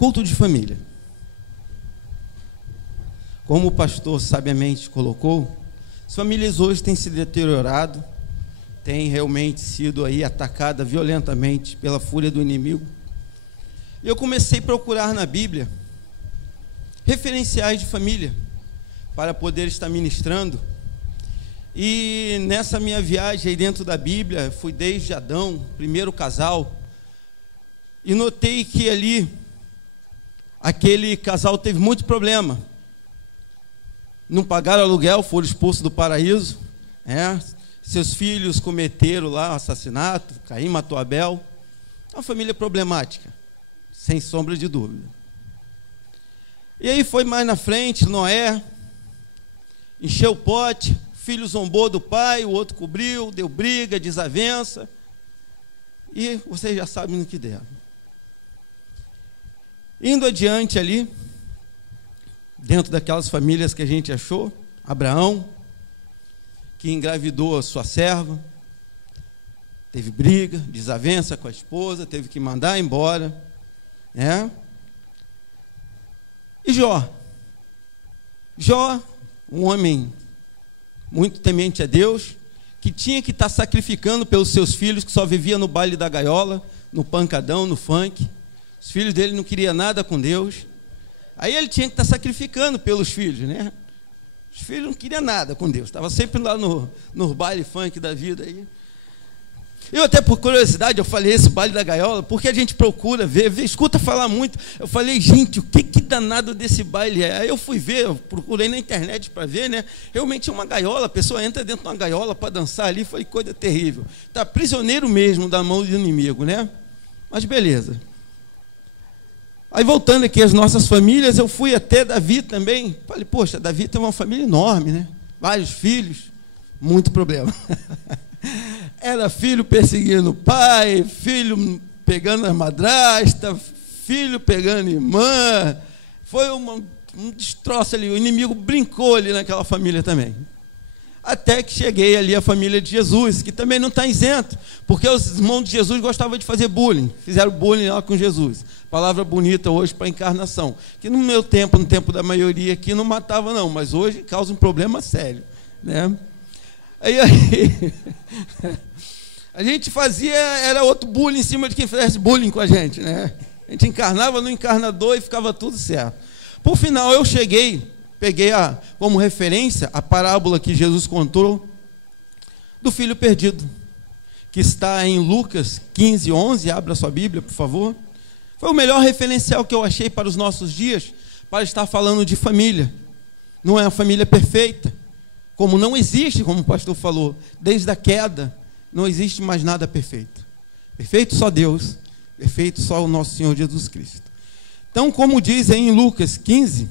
Culto de família. Como o pastor sabiamente colocou, as famílias hoje têm se deteriorado, têm realmente sido aí atacadas violentamente pela fúria do inimigo. E eu comecei a procurar na Bíblia referenciais de família para poder estar ministrando. E nessa minha viagem aí dentro da Bíblia, fui desde Adão, primeiro casal, e notei que ali aquele casal teve muito problema. Não pagaram aluguel, foram expulsos do paraíso. Seus filhos cometeram lá assassinato, Caim matou Abel. Uma família problemática, sem sombra de dúvida. E aí foi mais na frente, Noé encheu o pote, o filho zombou do pai, o outro cobriu, deu briga, desavença. E vocês já sabem no que deram. Indo adiante ali, dentro daquelas famílias que a gente achou, Abraão, que engravidou a sua serva, teve briga, desavença com a esposa, teve que mandar embora, E Jó, um homem muito temente a Deus, que tinha que estar sacrificando pelos seus filhos, que só vivia no baile da gaiola, no pancadão, no funk. Os filhos dele não queriam nada com Deus. Aí ele tinha que estar sacrificando pelos filhos, né? Os filhos não queriam nada com Deus, estava sempre lá no baile funk da vida aí. Eu até por curiosidade, eu falei esse baile da gaiola, porque a gente procura ver, escuta falar muito. Eu falei, gente, o que danado desse baile é? Aí eu fui ver, eu procurei na internet para ver, né? Realmente é uma gaiola, a pessoa entra dentro de uma gaiola para dançar ali, foi coisa terrível. Está prisioneiro mesmo da mão do inimigo, né? Mas beleza. Aí voltando aqui às nossas famílias, eu fui até Davi também. Falei, poxa, Davi tem uma família enorme, né? Vários filhos, muito problema. Era filho perseguindo o pai, filho pegando a madrasta, filho pegando a irmã. Foi um destroço ali, o inimigo brincou ali naquela família também. Até que cheguei ali à família de Jesus, que também não está isento, porque os irmãos de Jesus gostavam de fazer bullying, fizeram bullying lá com Jesus. Palavra bonita hoje para encarnação, que no meu tempo, no tempo da maioria aqui, não matava não, mas hoje causa um problema sério, né? Aí a gente fazia, era outro bullying em cima de quem fizesse bullying com a gente, né? A gente encarnava no encarnador e ficava tudo certo. Por final eu peguei como referência a parábola que Jesus contou do filho perdido, que está em Lucas 15:11, abra sua Bíblia, por favor. Foi o melhor referencial que eu achei para os nossos dias, para estar falando de família. Não é uma família perfeita, como não existe, como o pastor falou, desde a queda, não existe mais nada perfeito. Perfeito só Deus, perfeito só o nosso Senhor Jesus Cristo. Então, como diz aí em Lucas 15,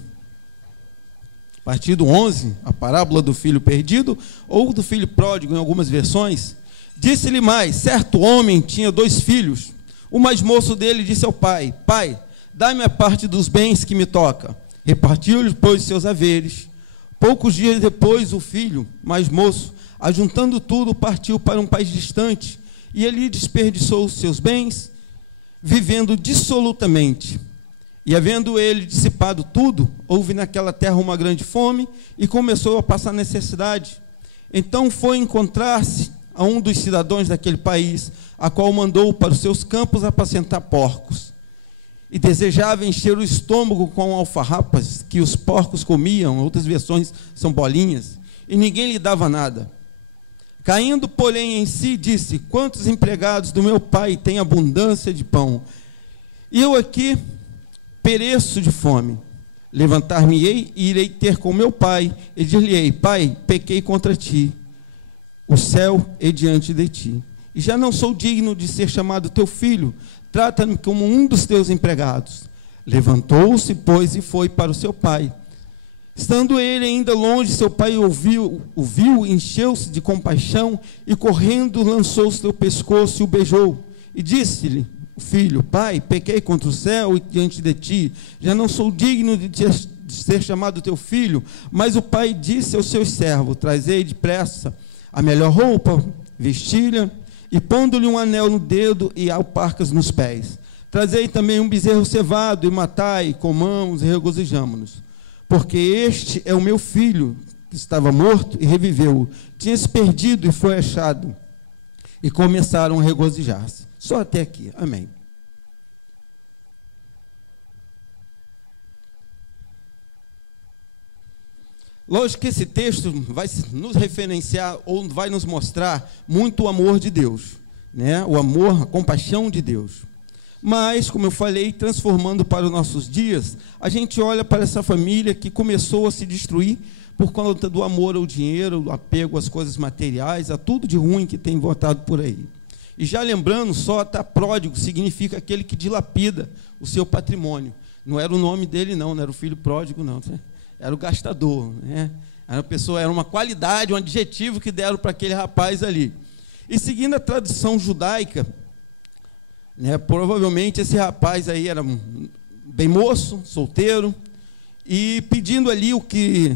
a partir do 11, a parábola do filho perdido, ou do filho pródigo, em algumas versões, disse-lhe mais, certo homem tinha 2 filhos. O mais moço dele disse ao pai, pai, dá-me a parte dos bens que me toca. Repartiu-lhe, pois, seus haveres. Poucos dias depois, o filho mais moço, ajuntando tudo, partiu para um país distante, e ali desperdiçou os seus bens, vivendo dissolutamente. E havendo ele dissipado tudo, houve naquela terra uma grande fome, e começou a passar necessidade. Então foi encontrar-se a um dos cidadãos daquele país, a qual mandou para os seus campos apacentar porcos. E desejava encher o estômago com alfarrapas que os porcos comiam, outras versões são bolinhas, e ninguém lhe dava nada. Caindo, porém, em si, disse, quantos empregados do meu pai têm abundância de pão? E eu aqui pereço de fome. Levantar-me-ei e irei ter com meu pai, e dir-lhe-ei, pai, pequei contra ti, o céu é diante de ti, e já não sou digno de ser chamado teu filho, trata-me como um dos teus empregados. Levantou-se, pois, e foi para o seu pai. Estando ele ainda longe, seu pai o viu, encheu-se de compaixão, e correndo lançou-se ao pescoço e o beijou, e disse-lhe, o filho, pai, pequei contra o céu e diante de ti, já não sou digno de ser chamado teu filho. Mas o pai disse aos seus servos, trazei depressa a melhor roupa, vestilha, e pondo-lhe um anel no dedo e alparcas nos pés, Trazei também um bezerro cevado, e matai, comamos e regozijamo-nos. Porque este é o meu filho, que estava morto e reviveu, tinha se perdido e foi achado. E começaram a regozijar-se. Só até aqui. Amém. Lógico que esse texto vai nos referenciar ou vai nos mostrar muito o amor de Deus, né? O amor, a compaixão de Deus. Mas, como eu falei, transformando para os nossos dias, a gente olha para essa família que começou a se destruir por conta do amor ao dinheiro, do apego às coisas materiais, a tudo de ruim que tem voltado por aí. E já lembrando, só tá, pródigo significa aquele que dilapida o seu patrimônio. Não era o nome dele, não era o filho pródigo, não. Era o gastador, né? Era uma pessoa, era uma qualidade, um adjetivo que deram para aquele rapaz ali. E seguindo a tradição judaica, né, provavelmente esse rapaz aí era bem moço, solteiro, e pedindo ali o que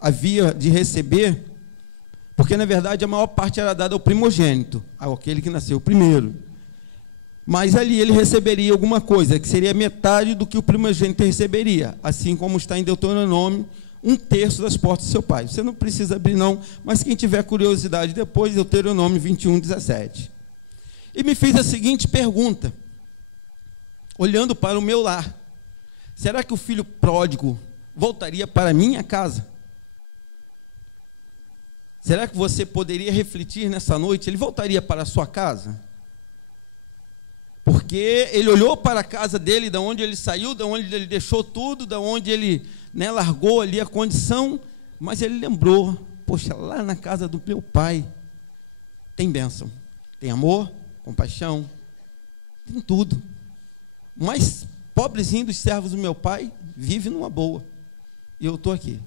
havia de receber, porque na verdade a maior parte era dada ao primogênito, aquele que nasceu primeiro. Mas ali ele receberia alguma coisa, que seria metade do que o primogênito receberia, assim como está em Deuteronômio, 1/3 das portas do seu pai. Você não precisa abrir não, mas quem tiver curiosidade depois, Deuteronômio 21:17. E me fiz a seguinte pergunta, olhando para o meu lar: será que o filho pródigo voltaria para a minha casa? Será que você poderia refletir nessa noite, ele voltaria para a sua casa? Porque ele olhou para a casa dele, da onde ele saiu, da onde ele deixou tudo, da onde ele, né, largou ali a condição, mas ele lembrou: poxa, lá na casa do meu pai tem bênção, tem amor, compaixão, tem tudo. O mais pobrezinho dos servos do meu pai vive numa boa, e eu estou aqui.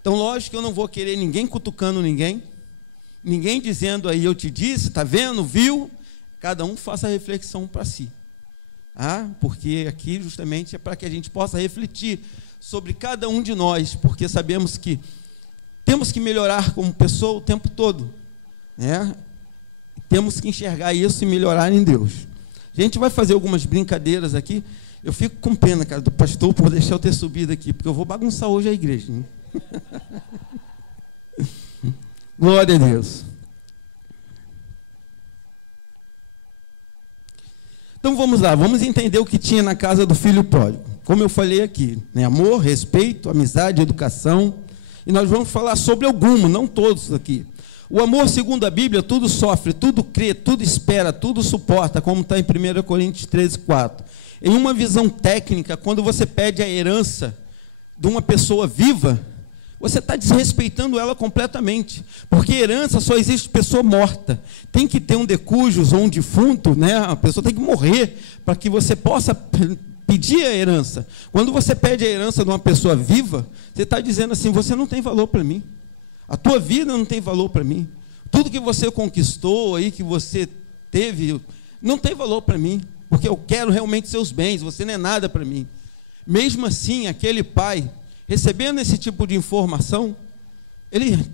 Então, lógico que eu não vou querer ninguém cutucando ninguém, ninguém dizendo aí, eu te disse, está vendo, viu? Cada um faça a reflexão para si. Porque aqui justamente é para que a gente possa refletir sobre cada um de nós, porque sabemos que temos que melhorar como pessoa o tempo todo, né? Temos que enxergar isso e melhorar em Deus. A gente vai fazer algumas brincadeiras aqui. Eu fico com pena, cara, do pastor por deixar eu ter subido aqui, porque eu vou bagunçar hoje a igreja, né? Glória a Deus. Então vamos lá, vamos entender o que tinha na casa do filho pródigo. Como eu falei aqui, né? Amor, respeito, amizade, educação. E nós vamos falar sobre alguns, não todos aqui. O amor, segundo a Bíblia, tudo sofre, tudo crê, tudo espera, tudo suporta, como está em 1 Coríntios 13:4. Em uma visão técnica, quando você pede a herança de uma pessoa viva, você está desrespeitando ela completamente, porque herança só existe pessoa morta. Tem que ter um decujus ou um defunto, né? A pessoa tem que morrer para que você possa pedir a herança. Quando você pede a herança de uma pessoa viva, você está dizendo assim: você não tem valor para mim, a tua vida não tem valor para mim, tudo que você conquistou aí, que você teve, não tem valor para mim, porque eu quero realmente seus bens, você não é nada para mim. Mesmo assim, aquele pai, recebendo esse tipo de informação, ele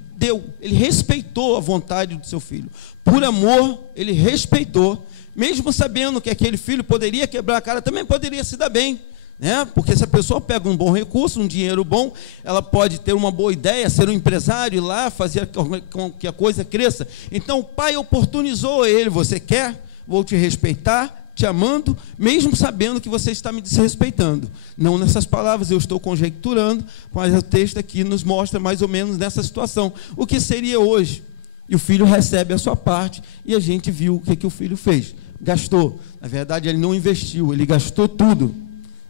respeitou a vontade do seu filho. Por amor, ele respeitou, mesmo sabendo que aquele filho poderia quebrar a cara, também poderia se dar bem, né? Porque se a pessoa pega um bom recurso, um dinheiro bom, ela pode ter uma boa ideia, ser um empresário, ir lá, fazer com que a coisa cresça. Então o pai oportunizou ele: você quer? Vou te respeitar, te amando, mesmo sabendo que você está me desrespeitando. Não nessas palavras, eu estou conjecturando, mas o texto aqui nos mostra mais ou menos nessa situação. O que seria hoje? E o filho recebe a sua parte, e a gente viu o que o filho fez. Gastou. Na verdade, ele não investiu, ele gastou tudo,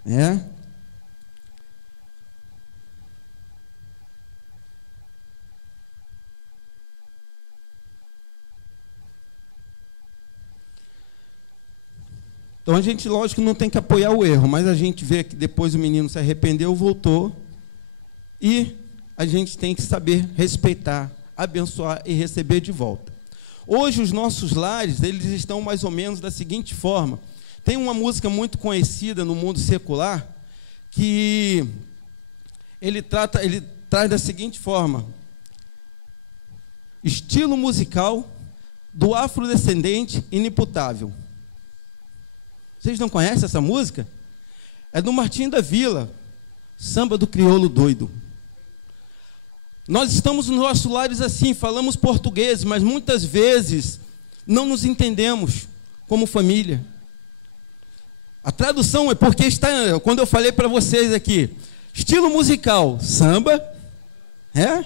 né? Então a gente, lógico, não tem que apoiar o erro, mas a gente vê que depois o menino se arrependeu, voltou, e a gente tem que saber respeitar, abençoar e receber de volta. Hoje os nossos lares, eles estão mais ou menos da seguinte forma. Tem uma música muito conhecida no mundo secular, que ele traz da seguinte forma: estilo musical do afrodescendente inimputável. Vocês não conhecem essa música? É do Martinho da Vila, Samba do Crioulo Doido. Nós estamos nos nossos lares assim, falamos português, mas muitas vezes não nos entendemos como família. A tradução é porque está, quando eu falei para vocês aqui, estilo musical, samba, tá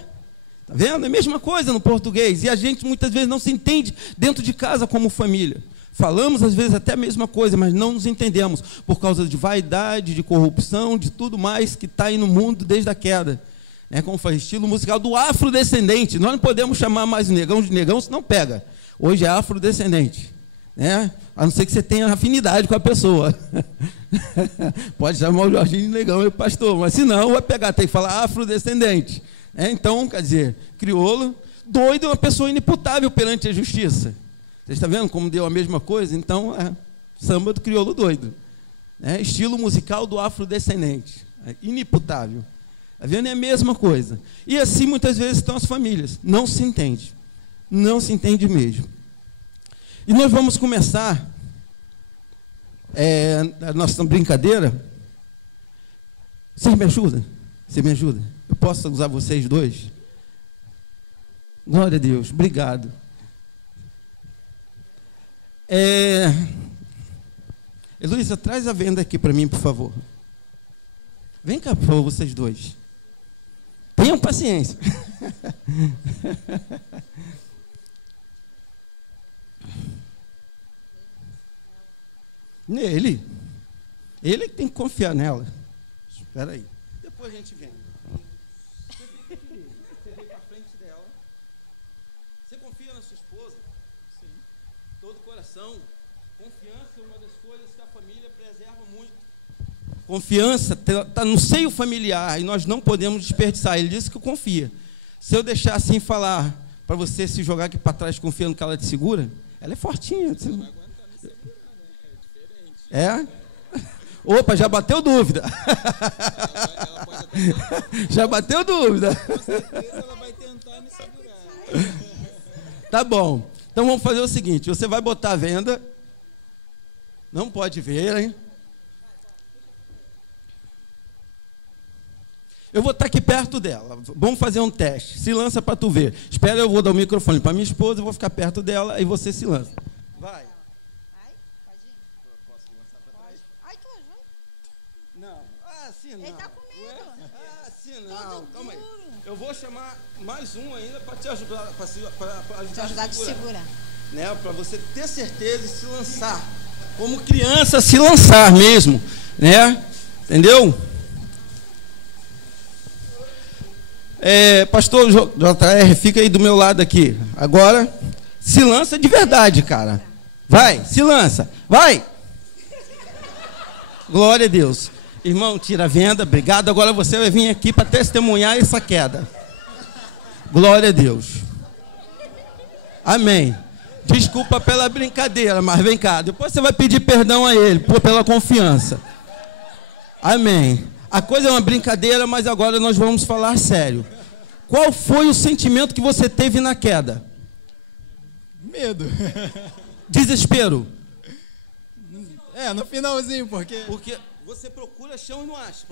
vendo? É a mesma coisa no português, e a gente muitas vezes não se entende dentro de casa como família. Falamos às vezes até a mesma coisa, mas não nos entendemos, por causa de vaidade, de corrupção, de tudo mais que está aí no mundo desde a queda. Como foi estilo musical do afrodescendente. Nós não podemos chamar mais o negão de negão, senão pega. Hoje é afrodescendente. A não ser que você tenha afinidade com a pessoa. Pode chamar o Jorginho de negão e pastor, mas se não, vai pegar, tem que falar afrodescendente. Então, quer dizer, crioulo, doido é uma pessoa inimputável perante a justiça. Você está vendo como deu a mesma coisa? Então, samba do crioulo doido. Estilo musical do afrodescendente. Inimputável. Está vendo? É a mesma coisa. E assim muitas vezes estão as famílias. Não se entende. Não se entende mesmo. E nós vamos começar a nossa brincadeira. Vocês me ajudam? Você me ajuda? Eu posso usar vocês dois? Glória a Deus. Obrigado. Heloísa, traz a venda aqui para mim, por favor. Vem cá, por favor, vocês dois. Tenham paciência. Nele. Ele que tem que confiar nela. Espera aí. Depois a gente vem. Você veio para frente dela. Você confia na sua esposa? Sim. Todo o coração. Confiança é uma das coisas que a família preserva muito. Confiança está no seio familiar e nós não podemos desperdiçar. Ele disse que confia. Se eu deixar assim falar para você se jogar aqui para trás confiando que ela te segura, ela é fortinha. Você não vai aguentar me segurar, né? É diferente. Opa, já bateu dúvida. Ela pode até... Já bateu dúvida. Com certeza ela vai tentar me segurar. Tá bom. Então vamos fazer o seguinte: você vai botar a venda. Não pode ver, hein? Eu vou estar aqui perto dela. Vamos fazer um teste. Se lança para tu ver. Espera, eu vou dar o microfone para minha esposa, eu vou ficar perto dela e você se lança. Vai. Ai, pode ir? Posso lançar para trás? Ai, tu ajuda? Não. Assim não. Ele tá com medo. Assim não. Calma aí. Eu vou chamar mais um ainda para te ajudar, para te ajudar a te segurar. Para você ter certeza e se lançar. Como criança, se lançar mesmo. Entendeu? Pastor JR, fica aí do meu lado aqui. Agora, se lança de verdade, cara. Vai, se lança. Vai! Glória a Deus. Irmão, tira a venda, obrigado. Agora você vai vir aqui para testemunhar essa queda. Glória a Deus. Amém. Desculpa pela brincadeira, mas vem cá. Depois você vai pedir perdão a ele pela confiança. Amém. A coisa é uma brincadeira, mas agora nós vamos falar sério. Qual foi o sentimento que você teve na queda? Medo. Desespero. No finalzinho, porque você procura chão e não acha.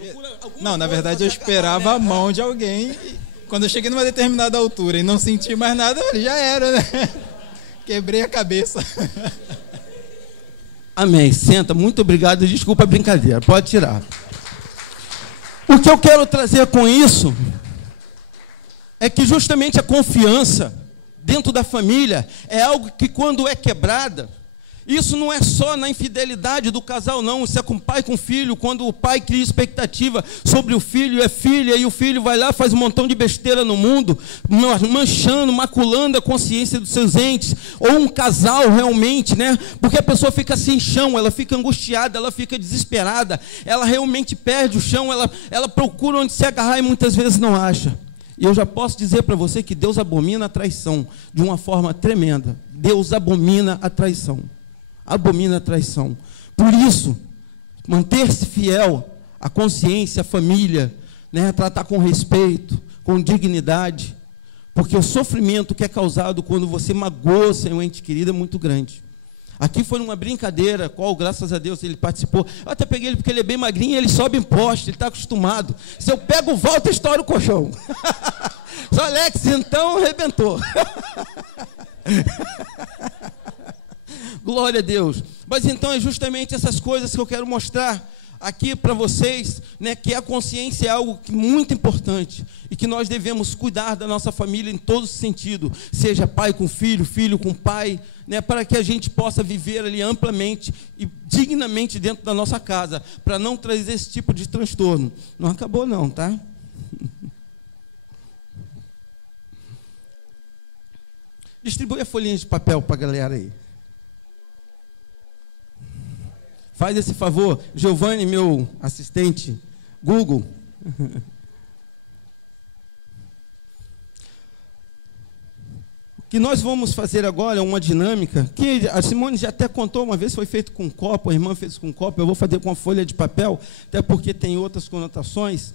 Não, na verdade eu esperava a mão de alguém. E quando eu cheguei numa determinada altura e não senti mais nada, já era, né? Quebrei a cabeça. Amém. Senta. Muito obrigado. Desculpa a brincadeira. Pode tirar. O que eu quero trazer com isso é que justamente a confiança dentro da família é algo que, quando é quebrada, isso não é só na infidelidade do casal, não. Isso é com pai, com filho. Quando o pai cria expectativa sobre o filho, é filha, e o filho vai lá, faz um montão de besteira no mundo, manchando, maculando a consciência dos seus entes. Ou um casal realmente, porque a pessoa fica sem chão, ela fica angustiada, ela fica desesperada, ela realmente perde o chão, ela procura onde se agarrar e muitas vezes não acha. E eu já posso dizer para você que Deus abomina a traição de uma forma tremenda. Deus abomina a traição. Abomina a traição. Por isso, manter-se fiel à consciência, à família, tratar com respeito, com dignidade, porque o sofrimento que é causado quando você magoa seu ente querido é muito grande. Aqui foi uma brincadeira, qual, graças a Deus, ele participou. Eu até peguei ele porque ele é bem magrinho e ele sobe em poste, ele está acostumado. Se eu pego o volta, estoura o colchão. Só Alex, então, arrebentou. Glória a Deus. Mas então é justamente essas coisas que eu quero mostrar aqui para vocês, né, que a consciência é algo muito importante e que nós devemos cuidar da nossa família em todo sentido, seja pai com filho, filho com pai, né, para que a gente possa viver ali amplamente e dignamente dentro da nossa casa, para não trazer esse tipo de transtorno. Não acabou não, tá? Distribui a folhinha de papel para a galera aí. Faz esse favor, Giovanni, meu assistente, Google. O que nós vamos fazer agora é uma dinâmica, que a Simone já até contou uma vez, foi feito com copo, a irmã fez com copo, eu vou fazer com a folha de papel, até porque tem outras conotações.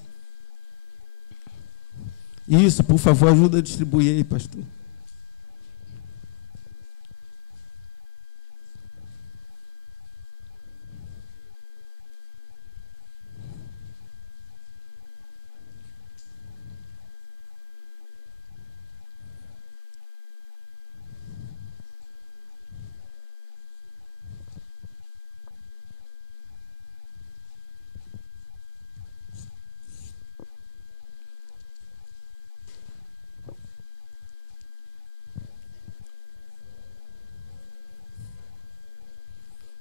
Isso, por favor, ajuda a distribuir aí, pastor.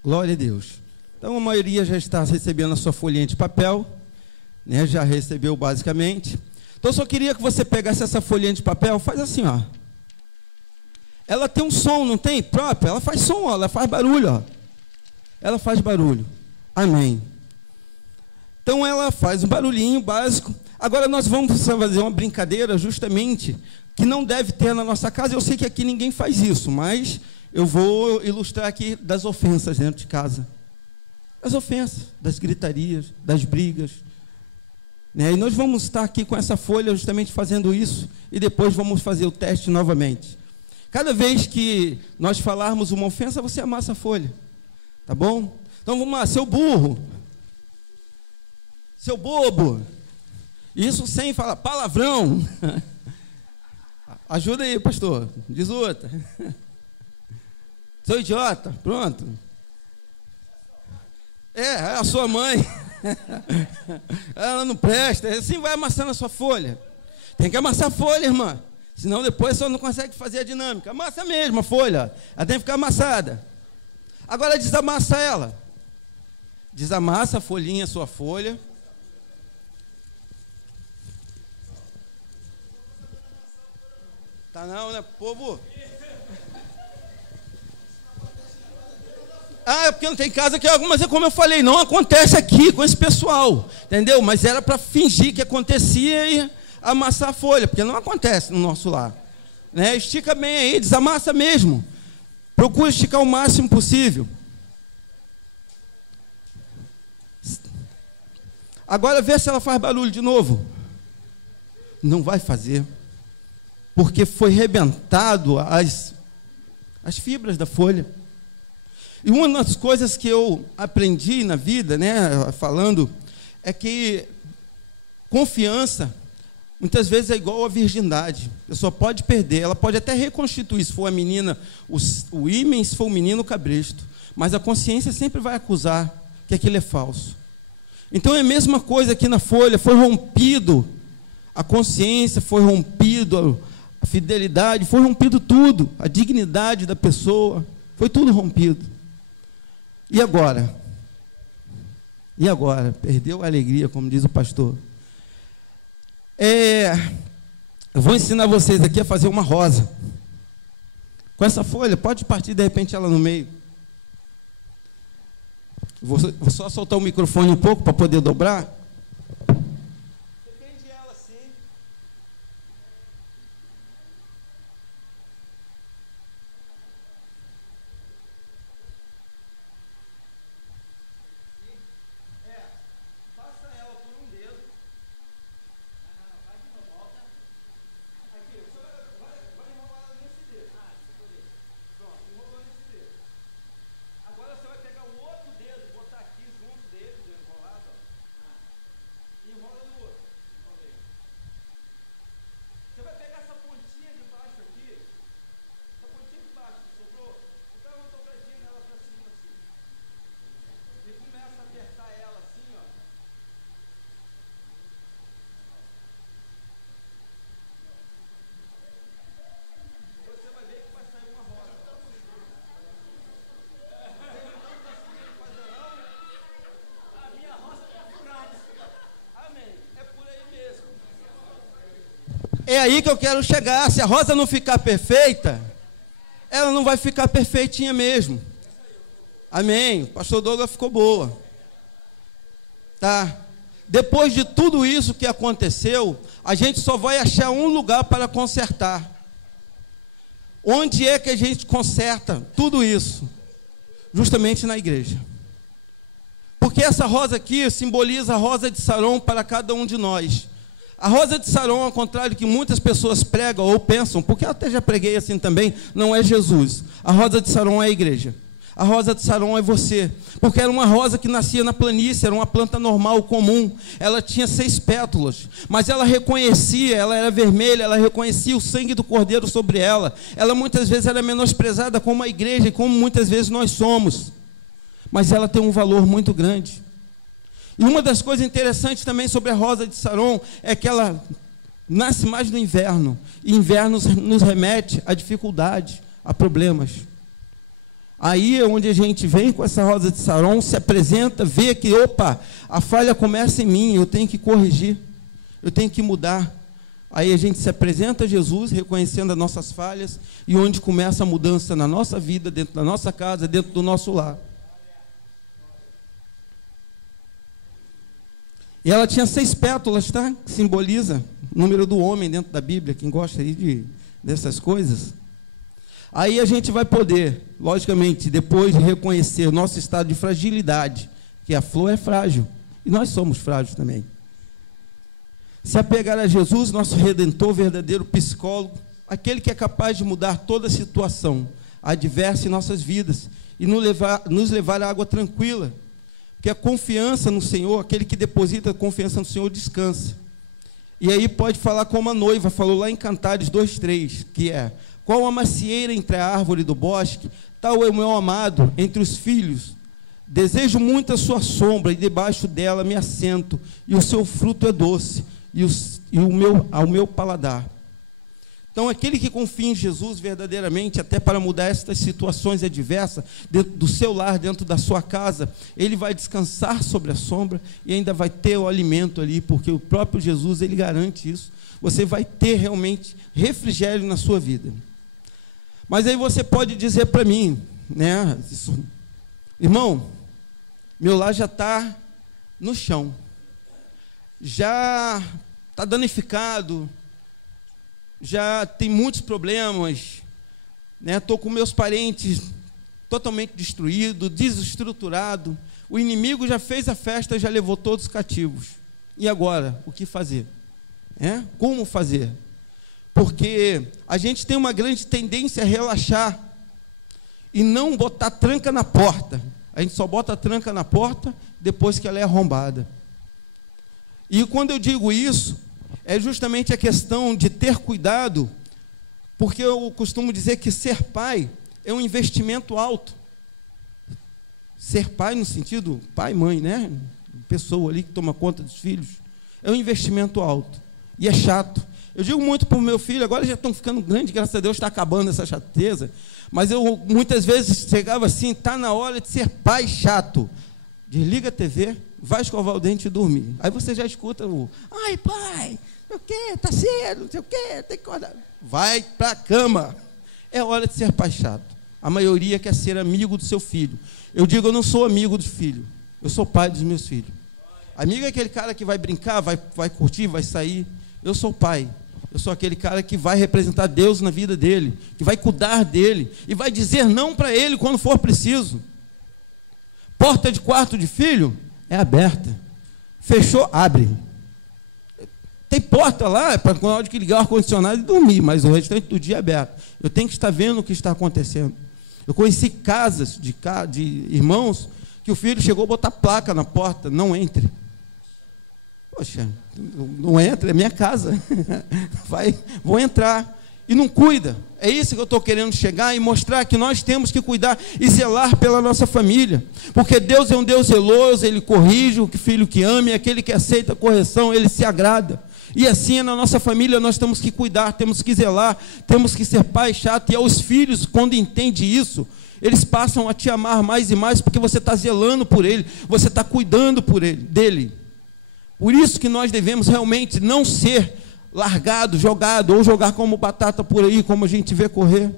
Glória a Deus. Então, a maioria já está recebendo a sua folhinha de papel, né? Já recebeu basicamente. Então, eu só queria que você pegasse essa folhinha de papel, faz assim, ó. Ela tem um som, não tem? Próprio. Ela faz som, ó, ela faz barulho, ó. Ela faz barulho. Amém. Então, ela faz um barulhinho básico. Agora, nós vamos fazer uma brincadeira, justamente, que não deve ter na nossa casa. Eu sei que aqui ninguém faz isso, mas eu vou ilustrar aqui das ofensas dentro de casa. Das ofensas, das gritarias, das brigas. Né? E nós vamos estar aqui com essa folha justamente fazendo isso e depois vamos fazer o teste novamente. Cada vez que nós falarmos uma ofensa, você amassa a folha. Tá bom? Então vamos lá, seu burro. Seu bobo. Isso sem falar palavrão. Ajuda aí, pastor. Diz outra. Sou idiota, pronto. É a sua mãe. Ela não presta. Assim vai amassando a sua folha. Tem que amassar a folha, irmã. Senão depois você não consegue fazer a dinâmica. Amassa mesmo a folha. Ela tem que ficar amassada. Agora desamassa ela. Desamassa a folhinha, a sua folha. Tá não, né, povo? Ah, é porque não tem casa que algumas, é como eu falei, não acontece aqui com esse pessoal, entendeu? Mas era para fingir que acontecia e amassar a folha, porque não acontece no nosso lar. Né? Estica bem aí, desamassa mesmo. Procura esticar o máximo possível. Agora vê se ela faz barulho de novo. Não vai fazer, porque foi rebentado as fibras da folha. E uma das coisas que eu aprendi na vida, né, falando, é que confiança, muitas vezes é igual à virgindade. A pessoa pode perder, ela pode até reconstituir, se for a menina, o ímen, se for o menino, o cabresto. Mas a consciência sempre vai acusar que aquilo é falso. Então é a mesma coisa aqui na folha, foi rompido a consciência, foi rompido a fidelidade, foi rompido tudo, a dignidade da pessoa, foi tudo rompido. E agora? E agora? Perdeu a alegria, como diz o pastor. Eu vou ensinar vocês aqui a fazer uma rosa. Com essa folha, pode partir de repente ela no meio. Vou só soltar o microfone um pouco para poder dobrar. Você prende ela assim. Passa ela por um dedo. Vai de novo, volta. Aqui, vai enrolar ela nesse dedo. Pronto, enrolou nesse dedo. É aí que eu quero chegar. Se a rosa não ficar perfeita, ela não vai ficar perfeitinha mesmo. Amém. O pastor Douglas ficou boa. Tá? Depois de tudo isso que aconteceu, a gente só vai achar um lugar para consertar. Onde é que a gente conserta tudo isso? Justamente na igreja. Porque essa rosa aqui simboliza a rosa de Saron para cada um de nós. A rosa de Saron, ao contrário do que muitas pessoas pregam ou pensam, porque eu até já preguei assim também, não é Jesus. A rosa de Saron é a igreja. A rosa de Saron é você. Porque era uma rosa que nascia na planície, era uma planta normal, comum. Ela tinha 6 pétalas, mas ela reconhecia, ela era vermelha, ela reconhecia o sangue do Cordeiro sobre ela. Ela muitas vezes era menosprezada como a igreja e como muitas vezes nós somos. Mas ela tem um valor muito grande. E uma das coisas interessantes também sobre a rosa de Saron é que ela nasce mais no inverno. E inverno nos remete a dificuldade, a problemas. Aí é onde a gente vem com essa rosa de Saron, se apresenta, vê que, opa, a falha começa em mim, eu tenho que corrigir, eu tenho que mudar. Aí a gente se apresenta a Jesus, reconhecendo as nossas falhas, e onde começa a mudança na nossa vida, dentro da nossa casa, dentro do nosso lar. E ela tinha 6 pétalas, tá? Que simboliza o número do homem dentro da Bíblia, quem gosta aí dessas coisas. Aí a gente vai poder, logicamente, depois de reconhecer o nosso estado de fragilidade, que a flor é frágil, e nós somos frágeis também. Se apegar a Jesus, nosso Redentor, verdadeiro psicólogo, aquele que é capaz de mudar toda a situação adversa em nossas vidas, e nos levar à água tranquila, porque a confiança no Senhor, aquele que deposita a confiança no Senhor, descansa. E aí pode falar como a noiva falou lá em Cantares 2:3, que é: qual a macieira entre a árvore do bosque, tal é o meu amado entre os filhos. Desejo muito a sua sombra, e debaixo dela me assento, e o seu fruto é doce, ao meu paladar. Então, aquele que confia em Jesus verdadeiramente, até para mudar estas situações adversas, dentro do seu lar, dentro da sua casa, ele vai descansar sobre a sombra e ainda vai ter o alimento ali, porque o próprio Jesus, ele garante isso. Você vai ter realmente refrigério na sua vida. Mas aí você pode dizer para mim, né, irmão, meu lar já está no chão, já está danificado, já tem muitos problemas, né? Estou com meus parentes totalmente destruídos, desestruturados, o inimigo já fez a festa, já levou todos cativos. E agora, o que fazer? Como fazer? Porque a gente tem uma grande tendência a relaxar e não botar tranca na porta. A gente só bota tranca na porta depois que ela é arrombada. E quando eu digo isso, é justamente a questão de ter cuidado, porque eu costumo dizer que ser pai é um investimento alto. Ser pai no sentido, pai e mãe, né? Pessoa ali que toma conta dos filhos, é um investimento alto. E é chato. Eu digo muito para o meu filho, agora já estão ficando grandes, graças a Deus está acabando essa chateza, mas eu muitas vezes chegava assim, está na hora de ser pai chato. Desliga a TV, vai escovar o dente e dormir. Aí você já escuta o: ai pai, não sei o quê, está cedo, não sei o quê, tem que acordar. Vai para a cama. É hora de ser pai chato. A maioria quer ser amigo do seu filho. Eu digo, eu não sou amigo do filho, eu sou pai dos meus filhos. Amigo é aquele cara que vai brincar, vai curtir, vai sair. Eu sou pai. Eu sou aquele cara que vai representar Deus na vida dele, que vai cuidar dele e vai dizer não para ele quando for preciso. Porta de quarto de filho é aberta. Fechou, abre. Tem porta lá para na hora de ligar o ar-condicionado e dormir, mas o restante do dia é aberto. Eu tenho que estar vendo o que está acontecendo. Eu conheci casas de irmãos que o filho chegou a botar placa na porta: não entre. Poxa, não entra, é minha casa. Vou entrar. E não cuida. É isso que eu estou querendo chegar e mostrar, que nós temos que cuidar e zelar pela nossa família. Porque Deus é um Deus zeloso, Ele corrige o filho que ama, e aquele que aceita a correção, Ele se agrada. E assim, na nossa família, nós temos que cuidar, temos que zelar, temos que ser pai chato. E aos filhos, quando entendem isso, eles passam a te amar mais e mais, porque você está zelando por ele, você está cuidando dele. Por isso que nós devemos realmente não ser largado, jogado, ou jogar como batata por aí, como a gente vê correr.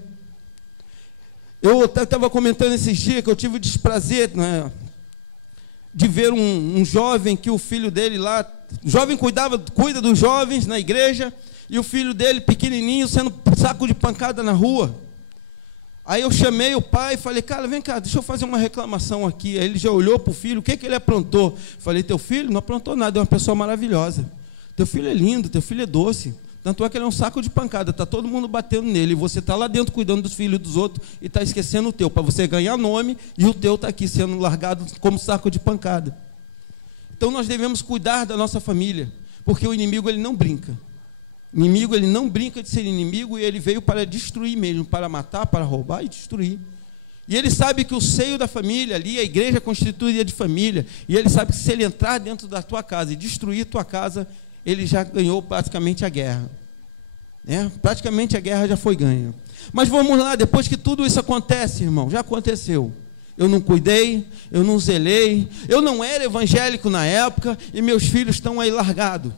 Eu até estava comentando esses dias que eu tive o desprazer, né, de ver um jovem que o filho dele lá, o jovem cuida dos jovens na igreja, e o filho dele, pequenininho, sendo saco de pancada na rua. Aí eu chamei o pai e falei, cara, vem cá, deixa eu fazer uma reclamação aqui. Aí ele já olhou para o filho, o que ele aprontou? Falei, teu filho não aprontou nada, é uma pessoa maravilhosa. Teu filho é lindo, teu filho é doce. Tanto é que ele é um saco de pancada, está todo mundo batendo nele, e você está lá dentro cuidando dos filhos dos outros e está esquecendo o teu, para você ganhar nome, e o teu está aqui sendo largado como saco de pancada. Então nós devemos cuidar da nossa família, porque o inimigo ele não brinca. O inimigo ele não brinca de ser inimigo, e ele veio para destruir mesmo, para matar, para roubar e destruir. E ele sabe que o seio da família ali, a igreja é constituída de família, e ele sabe que se ele entrar dentro da tua casa e destruir tua casa, ele já ganhou praticamente a guerra. Praticamente a guerra já foi ganha. Mas vamos lá, depois que tudo isso acontece, irmão, já aconteceu. Eu não cuidei, eu não zelei, eu não era evangélico na época, e meus filhos estão aí largados.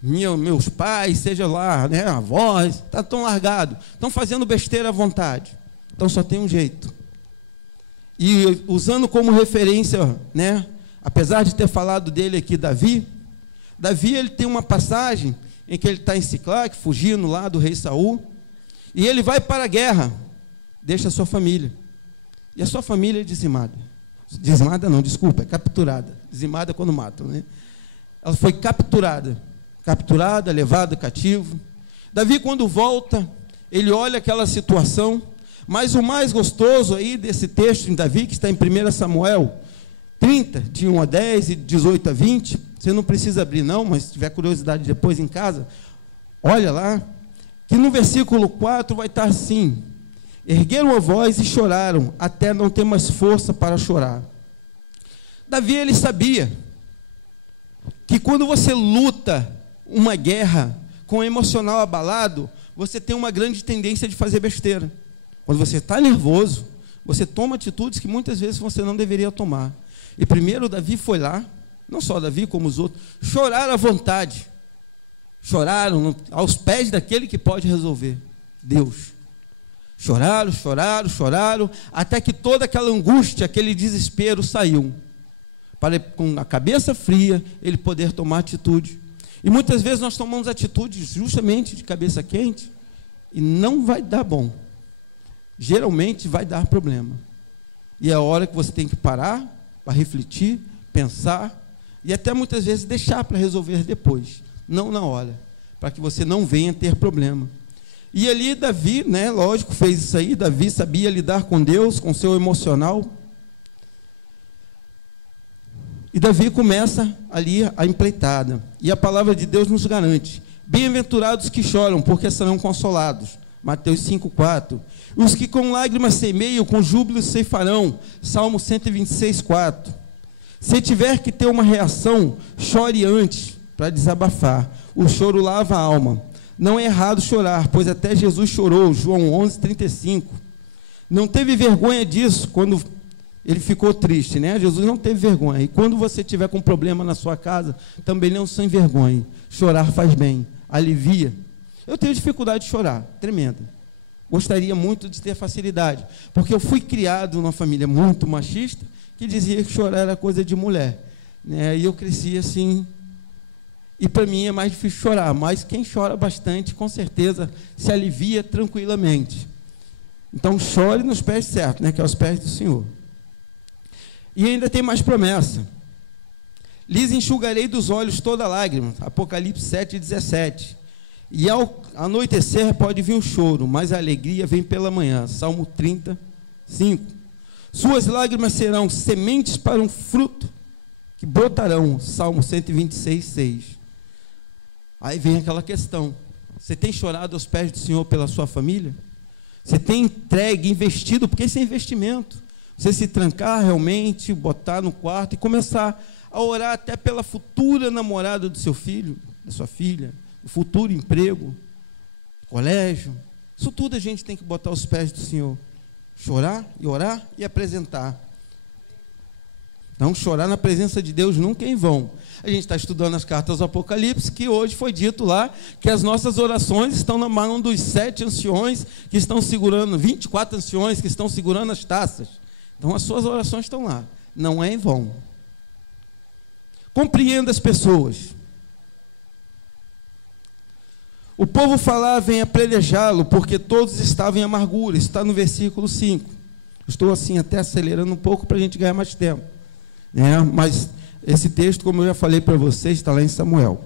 Meus pais, seja lá, avós, estão largados, estão fazendo besteira à vontade. Então só tem um jeito. E usando como referência, apesar de ter falado dele aqui, Davi, ele tem uma passagem em que ele está em Siclac, fugindo lá do rei Saul, e ele vai para a guerra, deixa a sua família, e a sua família é dizimada. É capturada. Dizimada quando matam, Ela foi capturada, levada cativo. Davi, quando volta, ele olha aquela situação, mas o mais gostoso aí desse texto em Davi, que está em 1 Samuel 30, de 1 a 10 e 18 a 20, você não precisa abrir não, mas se tiver curiosidade depois em casa, olha lá, que no versículo 4 vai estar assim: ergueram a voz e choraram, até não ter mais força para chorar. Davi, ele sabia que quando você luta uma guerra com o emocional abalado, você tem uma grande tendência de fazer besteira. Quando você está nervoso, você toma atitudes que muitas vezes você não deveria tomar. E primeiro Davi foi lá, não só Davi como os outros, choraram à vontade. Choraram aos pés daquele que pode resolver, Deus. Choraram, até que toda aquela angústia, aquele desespero saiu. Para, com a cabeça fria, ele poder tomar atitude. E muitas vezes nós tomamos atitudes justamente de cabeça quente e não vai dar bom. Geralmente vai dar problema. E é a hora que você tem que parar para refletir, pensar e até muitas vezes deixar para resolver depois, não na hora, para que você não venha ter problema. E ali Davi, lógico, fez isso aí. Davi sabia lidar com Deus, com seu emocional. E Davi começa ali a empreitada. E a palavra de Deus nos garante: bem-aventurados que choram, porque serão consolados. Mateus 5,4. Os que com lágrimas semeiam, com júbilo ceifarão. Salmo 126,4. Se tiver que ter uma reação, chore antes, para desabafar. O choro lava a alma. Não é errado chorar, pois até Jesus chorou. João 11,35. Não teve vergonha disso quando ele ficou triste, Jesus não teve vergonha. E quando você tiver com problema na sua casa, também não se envergonhe. Chorar faz bem, alivia. Eu tenho dificuldade de chorar, tremenda. Gostaria muito de ter facilidade, porque eu fui criado numa família muito machista, que dizia que chorar era coisa de mulher. E eu cresci assim, e para mim é mais difícil chorar, mas quem chora bastante, com certeza, se alivia tranquilamente. Então, chore nos pés certos, que é os pés do Senhor. E ainda tem mais promessa. Lhes enxugarei dos olhos toda lágrima. Apocalipse 7,17. E ao anoitecer pode vir um choro, mas a alegria vem pela manhã. Salmo 30:5. Suas lágrimas serão sementes para um fruto que brotarão. Salmo 126:6. Aí vem aquela questão: você tem chorado aos pés do Senhor pela sua família? Você tem entregue, investido? Porque isso é investimento. Você se trancar realmente, botar no quarto e começar a orar até pela futura namorada do seu filho, da sua filha, o futuro emprego, colégio. Isso tudo a gente tem que botar aos pés do Senhor. Chorar e orar e apresentar. Então, chorar na presença de Deus nunca é em vão. A gente está estudando as cartas do Apocalipse, que hoje foi dito lá que as nossas orações estão na mão dos 7 anciões que estão segurando, 24 anciões que estão segurando as taças. Então, as suas orações estão lá. Não é em vão. Compreenda as pessoas. O povo falava em apredejá-lo, porque todos estavam em amargura. Isso está no versículo 5. Estou assim até acelerando um pouco para a gente ganhar mais tempo. Mas esse texto, como eu já falei para vocês, está lá em Samuel.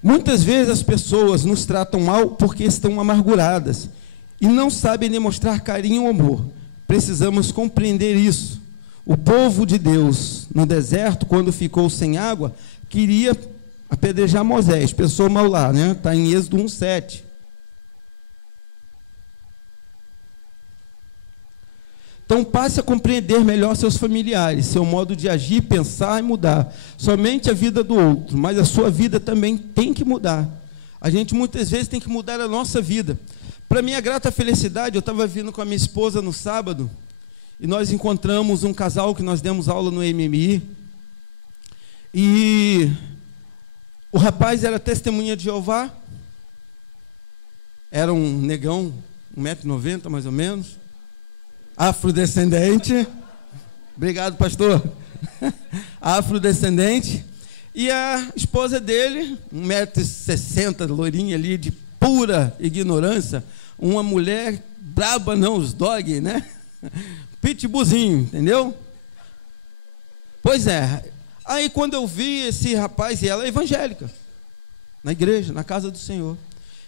Muitas vezes as pessoas nos tratam mal porque estão amarguradas e não sabem demonstrar carinho ou amor. Precisamos compreender isso. O povo de Deus, no deserto, quando ficou sem água, queria apedrejar Moisés. Pensou mal lá, né? Está em Êxodo 1:7. Então passe a compreender melhor seus familiares, seu modo de agir, pensar e mudar. Somente a vida do outro, mas a sua vida também tem que mudar. A gente muitas vezes tem que mudar a nossa vida. Para minha grata felicidade, eu estava vindo com a minha esposa no sábado, e nós encontramos um casal que nós demos aula no MMI, e o rapaz era testemunha de Jeová, era um negão, 1,90 m mais ou menos, afrodescendente, obrigado pastor, afrodescendente, e a esposa dele, 1,60 m, loirinha ali, de pura ignorância, uma mulher braba, não, os dog, né? Pitbullzinho, entendeu? Pois é. Aí quando eu vi esse rapaz, e ela é evangélica, na igreja, na casa do Senhor,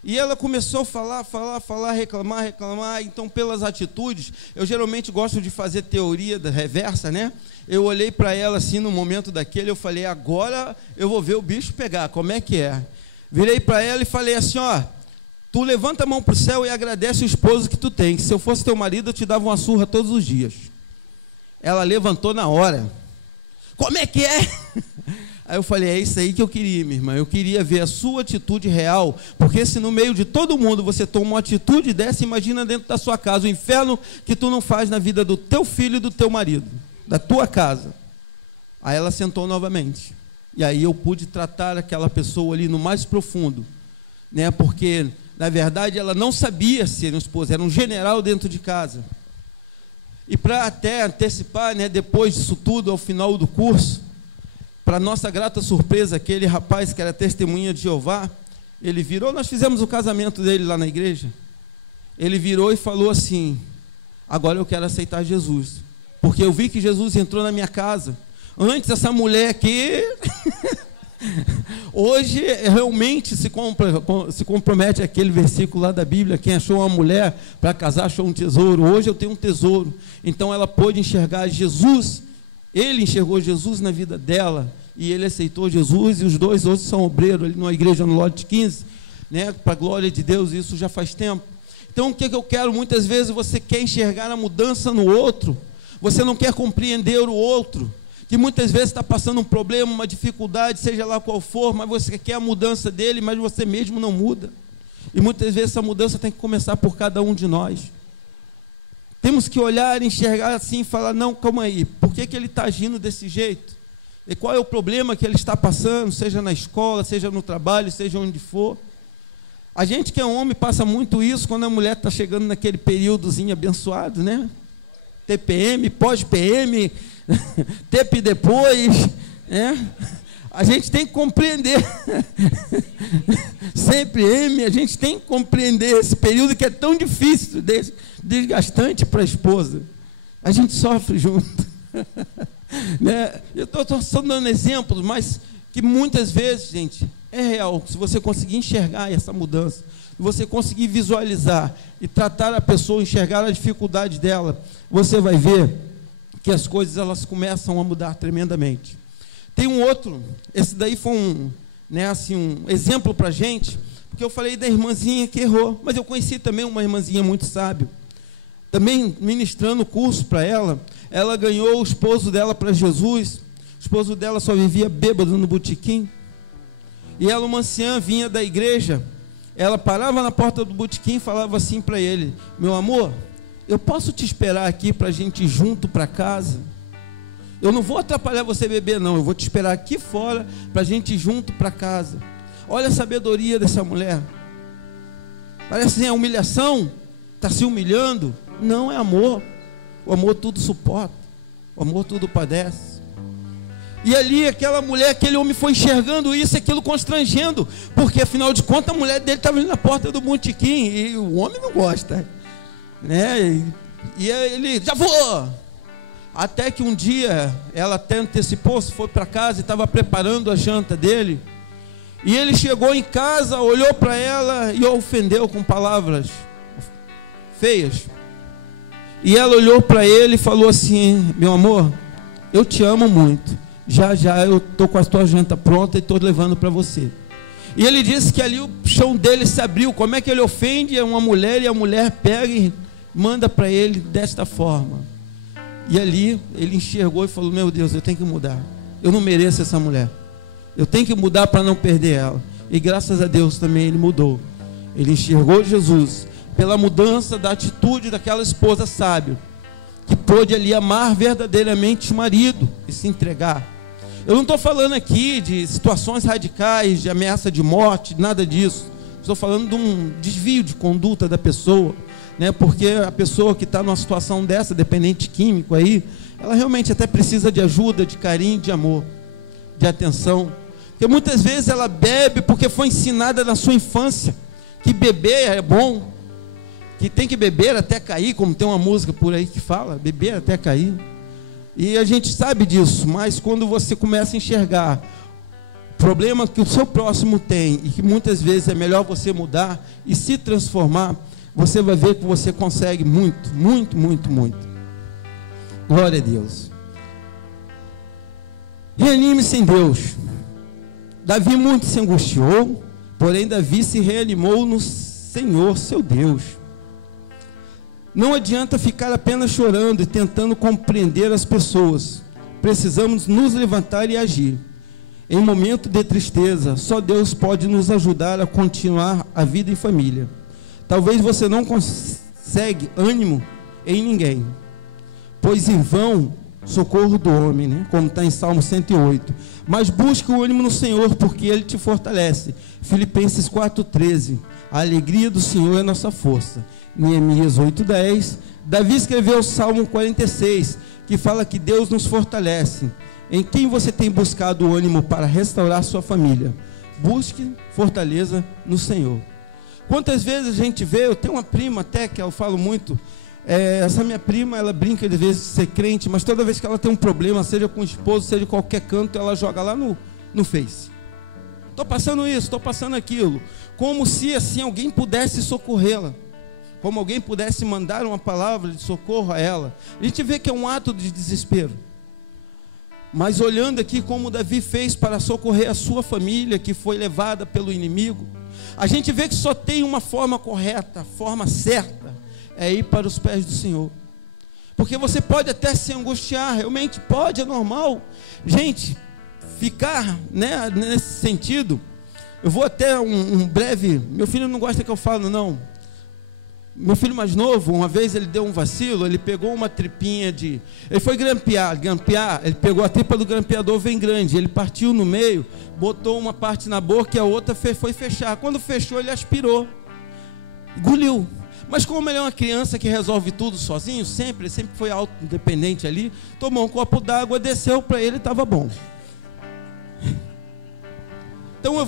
e ela começou a falar, reclamar. Então, pelas atitudes, eu geralmente gosto de fazer teoria da reversa, né? Eu olhei para ela assim, no momento daquele, eu falei, agora eu vou ver o bicho pegar, como é que é? Virei para ela e falei assim, ó, tu levanta a mão para o céu e agradece o esposo que tu tem, que se eu fosse teu marido, eu te dava uma surra todos os dias. Ela levantou na hora. Como é que é? Aí eu falei, é isso aí que eu queria, minha irmã. Eu queria ver a sua atitude real, porque se no meio de todo mundo você toma uma atitude dessa, imagina dentro da sua casa, o inferno que tu não faz na vida do teu filho e do teu marido, da tua casa. Aí ela sentou novamente. E aí eu pude tratar aquela pessoa ali no mais profundo, né? Porque, na verdade, ela não sabia ser um esposo, era um general dentro de casa. E para até antecipar, né, depois disso tudo, ao final do curso, para nossa grata surpresa, aquele rapaz que era testemunha de Jeová, ele virou, nós fizemos o casamento dele lá na igreja, ele virou e falou assim, agora eu quero aceitar Jesus, porque eu vi que Jesus entrou na minha casa. Antes essa mulher aqui, hoje realmente se compromete aquele versículo lá da Bíblia, quem achou uma mulher para casar achou um tesouro. Hoje eu tenho um tesouro. Então ela pôde enxergar Jesus, ele enxergou Jesus na vida dela, e ele aceitou Jesus, e os dois hoje são obreiros ali numa igreja no lote 15, né, para a glória de Deus, isso já faz tempo. Então o que eu quero, muitas vezes você quer enxergar a mudança no outro, você não quer compreender o outro, que muitas vezes está passando um problema, uma dificuldade, seja lá qual for, mas você quer a mudança dele, mas você mesmo não muda. E muitas vezes essa mudança tem que começar por cada um de nós. Temos que olhar, enxergar assim e falar, não, calma aí, por que ele está agindo desse jeito? E qual é o problema que ele está passando, seja na escola, seja no trabalho, seja onde for. A gente que é homem passa muito isso quando a mulher está chegando naquele períodozinho abençoado, né? TPM, pós-PM, TP depois, né? A gente tem que compreender, sempre M, a gente tem que compreender esse período que é tão difícil, desgastante para a esposa. A gente sofre junto. Né? Eu estou só dando exemplos, mas que muitas vezes, gente, é real. Se você conseguir enxergar essa mudança, se você conseguir visualizar e tratar a pessoa, enxergar a dificuldade dela, você vai ver que as coisas elas começam a mudar tremendamente. Tem um outro, esse daí foi um exemplo para a gente, porque eu falei da irmãzinha que errou, mas eu conheci também uma irmãzinha muito sábia, também ministrando o curso para ela. Ela ganhou o esposo dela para Jesus, o esposo dela só vivia bêbado no botequim, e ela, uma anciã, vinha da igreja, ela parava na porta do botequim e falava assim para ele, meu amor, eu posso te esperar aqui para a gente ir junto para casa? Eu não vou atrapalhar você beber, não. Eu vou te esperar aqui fora para a gente ir junto para casa. Olha a sabedoria dessa mulher. Parece assim, a humilhação. Está se humilhando. Não, é amor. O amor tudo suporta. O amor tudo padece. E ali aquela mulher, aquele homem foi enxergando isso, aquilo constrangendo. Porque afinal de contas a mulher dele estava ali na porta do botequim. E o homem não gosta, né? E ele, já vou. Até que um dia ela até antecipou-se, foi para casa e estava preparando a janta dele. E ele chegou em casa, olhou para ela e a ofendeu com palavras feias. E ela olhou para ele e falou assim: meu amor, eu te amo muito. Já já eu estou com a tua janta pronta e estou levando para você. E ele disse que ali o chão dele se abriu. Como é que ele ofende uma mulher e a mulher pega e manda para ele desta forma? E ali ele enxergou e falou: meu Deus, eu tenho que mudar. Eu não mereço essa mulher. Eu tenho que mudar para não perder ela. E graças a Deus também ele mudou. Ele enxergou Jesus pela mudança da atitude daquela esposa sábia, que pôde ali amar verdadeiramente o marido e se entregar. Eu não estou falando aqui de situações radicais, de ameaça de morte, nada disso. Estou falando de um desvio de conduta da pessoa, né? Porque a pessoa que está numa situação dessa, dependente químico aí, ela realmente até precisa de ajuda, de carinho, de amor, de atenção. Porque muitas vezes ela bebe porque foi ensinada na sua infância que beber é bom, que tem que beber até cair, como tem uma música por aí que fala, beber até cair. E a gente sabe disso, mas quando você começa a enxergar o problema que o seu próximo tem e que muitas vezes é melhor você mudar e se transformar, você vai ver que você consegue muito, muito, muito, muito. Glória a Deus. Reanime-se em Deus. Davi muito se angustiou, porém Davi se reanimou no Senhor, seu Deus. Não adianta ficar apenas chorando e tentando compreender as pessoas. Precisamos nos levantar e agir. Em momento de tristeza, só Deus pode nos ajudar a continuar a vida em família. Talvez você não consegue ânimo em ninguém, pois em vão socorro do homem, né? Como está em Salmo 108. Mas busque o ânimo no Senhor, porque Ele te fortalece. Filipenses 4,13. A alegria do Senhor é nossa força. Neemias 8,10. Davi escreveu o Salmo 46, que fala que Deus nos fortalece. Em quem você tem buscado o ânimo para restaurar sua família? Busque fortaleza no Senhor. Quantas vezes a gente vê, eu tenho uma prima até que eu falo muito, essa minha prima, ela brinca de vezes de ser crente, mas toda vez que ela tem um problema, seja com o esposo, seja em qualquer canto, ela joga lá no Face. Estou passando isso, estou passando aquilo. Como se assim alguém pudesse socorrê-la. Como alguém pudesse mandar uma palavra de socorro a ela. A gente vê que é um ato de desespero. Mas olhando aqui como Davi fez para socorrer a sua família, que foi levada pelo inimigo, a gente vê que só tem uma forma correta, a forma certa, é ir para os pés do Senhor. Porque você pode até se angustiar, realmente pode, é normal. Gente, ficar, né, nesse sentido, eu vou até um breve, meu filho não gosta que eu falo não. Meu filho mais novo, uma vez ele deu um vacilo, ele pegou uma tripinha ele foi grampear, ele pegou a tripa do grampeador bem grande, ele partiu no meio, botou uma parte na boca e a outra foi fechar. Quando fechou, ele aspirou, engoliu. Mas como ele é uma criança que resolve tudo sozinho, sempre foi autodependente ali, tomou um copo d'água, desceu para ele e estava bom. Então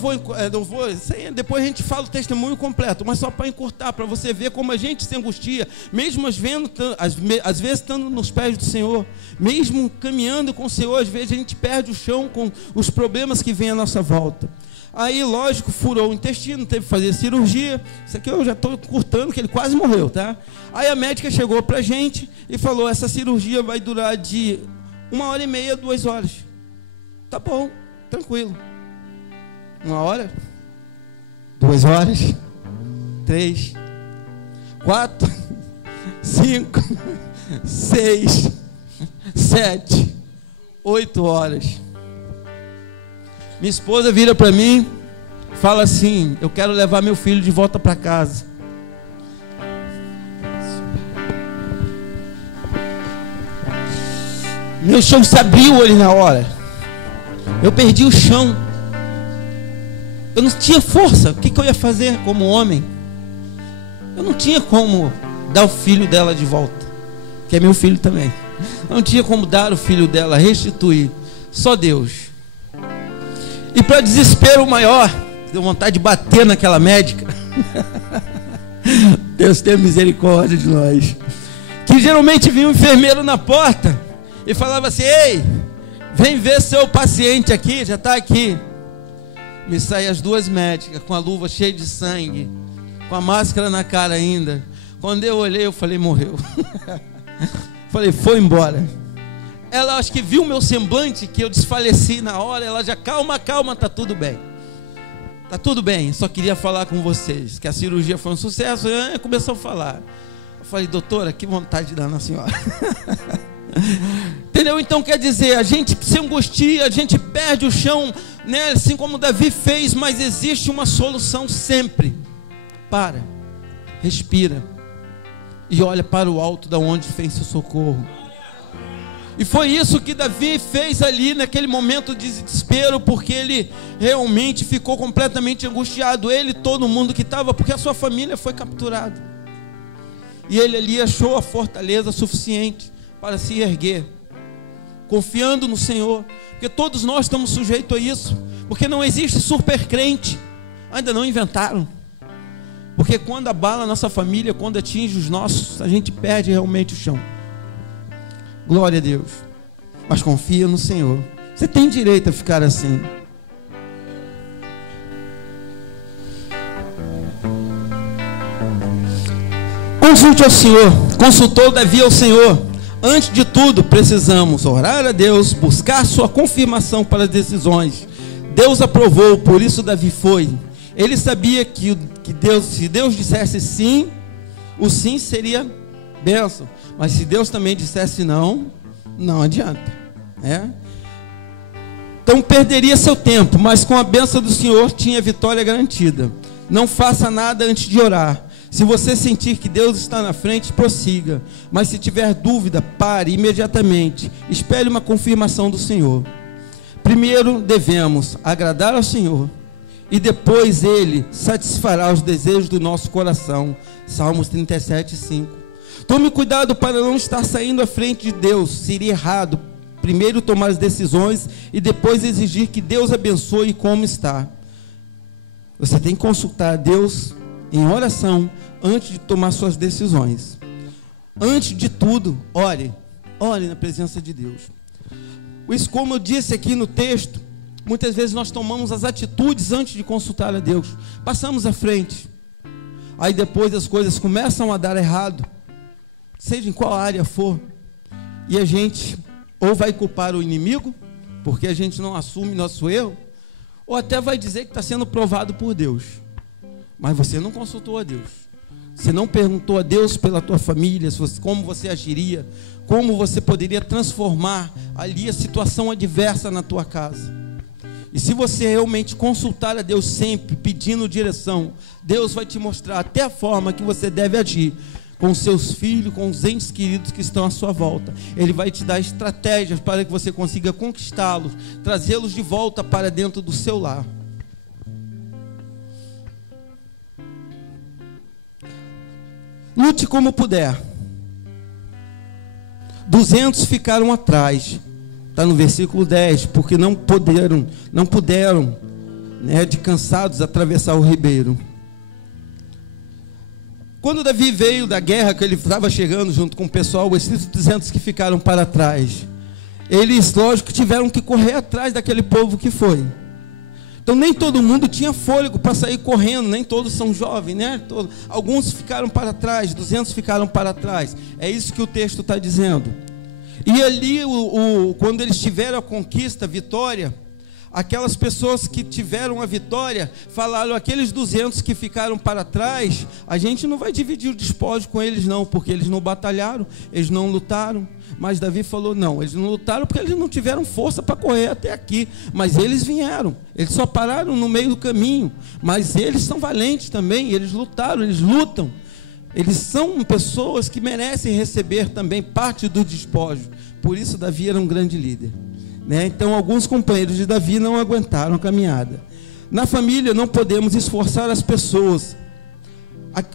depois a gente fala o testemunho completo, mas só para encurtar, para você ver como a gente se angustia, mesmo às vezes estando nos pés do Senhor, mesmo caminhando com o Senhor, às vezes a gente perde o chão com os problemas que vêm à nossa volta. Aí, lógico, furou o intestino, teve que fazer cirurgia. Isso aqui eu já estou cortando, que ele quase morreu, tá? Aí a médica chegou para a gente e falou: essa cirurgia vai durar de 1h30 a 2 horas. Tá bom, tranquilo. 1 hora, 2 horas, 3, 4, 5, 6, 7, 8 horas. Minha esposa vira para mim, fala assim: eu quero levar meu filho de volta para casa. Meu chão se abriu ali na hora. Eu perdi o chão. Eu não tinha força. O que eu ia fazer como homem? Eu não tinha como dar o filho dela de volta, que é meu filho também. Eu não tinha como dar o filho dela, restituir. Só Deus. E para desespero maior, deu vontade de bater naquela médica. Deus tenha misericórdia de nós. Que geralmente vinha um enfermeiro na porta e falava assim: ei, vem ver seu paciente aqui, já está aqui. Me saem as duas médicas com a luva cheia de sangue, com a máscara na cara ainda. Quando eu olhei, eu falei: morreu. Falei: foi embora. Ela acho que viu meu semblante, que eu desfaleci na hora. Ela já: calma, calma, tá tudo bem. Tá tudo bem, só queria falar com vocês que a cirurgia foi um sucesso. Começou a falar. Eu falei: doutora, que vontade de dar na senhora. Entendeu? Então quer dizer, a gente se angustia, a gente perde o chão, né? Assim como Davi fez, mas existe uma solução sempre. Para, respira e olha para o alto, da onde vem seu socorro. E foi isso que Davi fez ali naquele momento de desespero, porque ele realmente ficou completamente angustiado, ele e todo mundo que estava, porque a sua família foi capturada. E ele ali achou a fortaleza suficiente para se erguer, confiando no Senhor, porque todos nós estamos sujeitos a isso, porque não existe super crente, ainda não inventaram. Porque quando abala a nossa família, quando atinge os nossos, a gente perde realmente o chão. Glória a Deus. Mas confia no Senhor. Você tem direito a ficar assim. Consulte ao Senhor. Consultou Davi ao Senhor. Antes de tudo, precisamos orar a Deus, buscar sua confirmação para as decisões. Deus aprovou, por isso Davi foi. Ele sabia que Deus, se Deus dissesse sim, o sim seria bênção. Mas se Deus também dissesse não, não adianta. Então perderia seu tempo, mas com a bênção do Senhor tinha vitória garantida. Não faça nada antes de orar. Se você sentir que Deus está na frente, prossiga. Mas se tiver dúvida, pare imediatamente. Espere uma confirmação do Senhor. Primeiro devemos agradar ao Senhor, e depois Ele satisfará os desejos do nosso coração. Salmos 37:5. Tome cuidado para não estar saindo à frente de Deus. Seria errado primeiro tomar as decisões e depois exigir que Deus abençoe como está. Você tem que consultar a Deus em oração antes de tomar suas decisões. Antes de tudo, ore na presença de Deus. Isso, como eu disse aqui no texto, muitas vezes nós tomamos as atitudes antes de consultar a Deus. Passamos à frente. Aí depois as coisas começam a dar errado, seja em qual área for, e a gente ou vai culpar o inimigo, porque a gente não assume nosso erro, ou até vai dizer que está sendo provado por Deus. Mas você não consultou a Deus. Você não perguntou a Deus pela tua família, como você agiria, como você poderia transformar ali a situação adversa na tua casa. E se você realmente consultar a Deus sempre, pedindo direção, Deus vai te mostrar até a forma que você deve agir com seus filhos, com os entes queridos que estão à sua volta. Ele vai te dar estratégias para que você consiga conquistá-los, trazê-los de volta para dentro do seu lar. Lute como puder. 200 ficaram atrás. Está no versículo 10, porque não puderam, de cansados, atravessar o ribeiro. Quando Davi veio da guerra, que ele estava chegando junto com o pessoal, esses 200 que ficaram para trás, eles, lógico, tiveram que correr atrás daquele povo que foi. Então nem todo mundo tinha fôlego para sair correndo, nem todos são jovens, né? Alguns ficaram para trás, 200 ficaram para trás. É isso que o texto está dizendo. E ali, quando eles tiveram a conquista, a vitória, aquelas pessoas que tiveram a vitória falaram: aqueles 200 que ficaram para trás, a gente não vai dividir o despojo com eles não, porque eles não batalharam, eles não lutaram. Mas Davi falou: não, eles não lutaram porque eles não tiveram força para correr até aqui, mas eles vieram, eles só pararam no meio do caminho, mas eles são valentes também, eles lutaram, eles lutam. Eles são pessoas que merecem receber também parte do despojo. Por isso Davi era um grande líder, né? Então alguns companheiros de Davi não aguentaram a caminhada. Na família não podemos esforçar as pessoas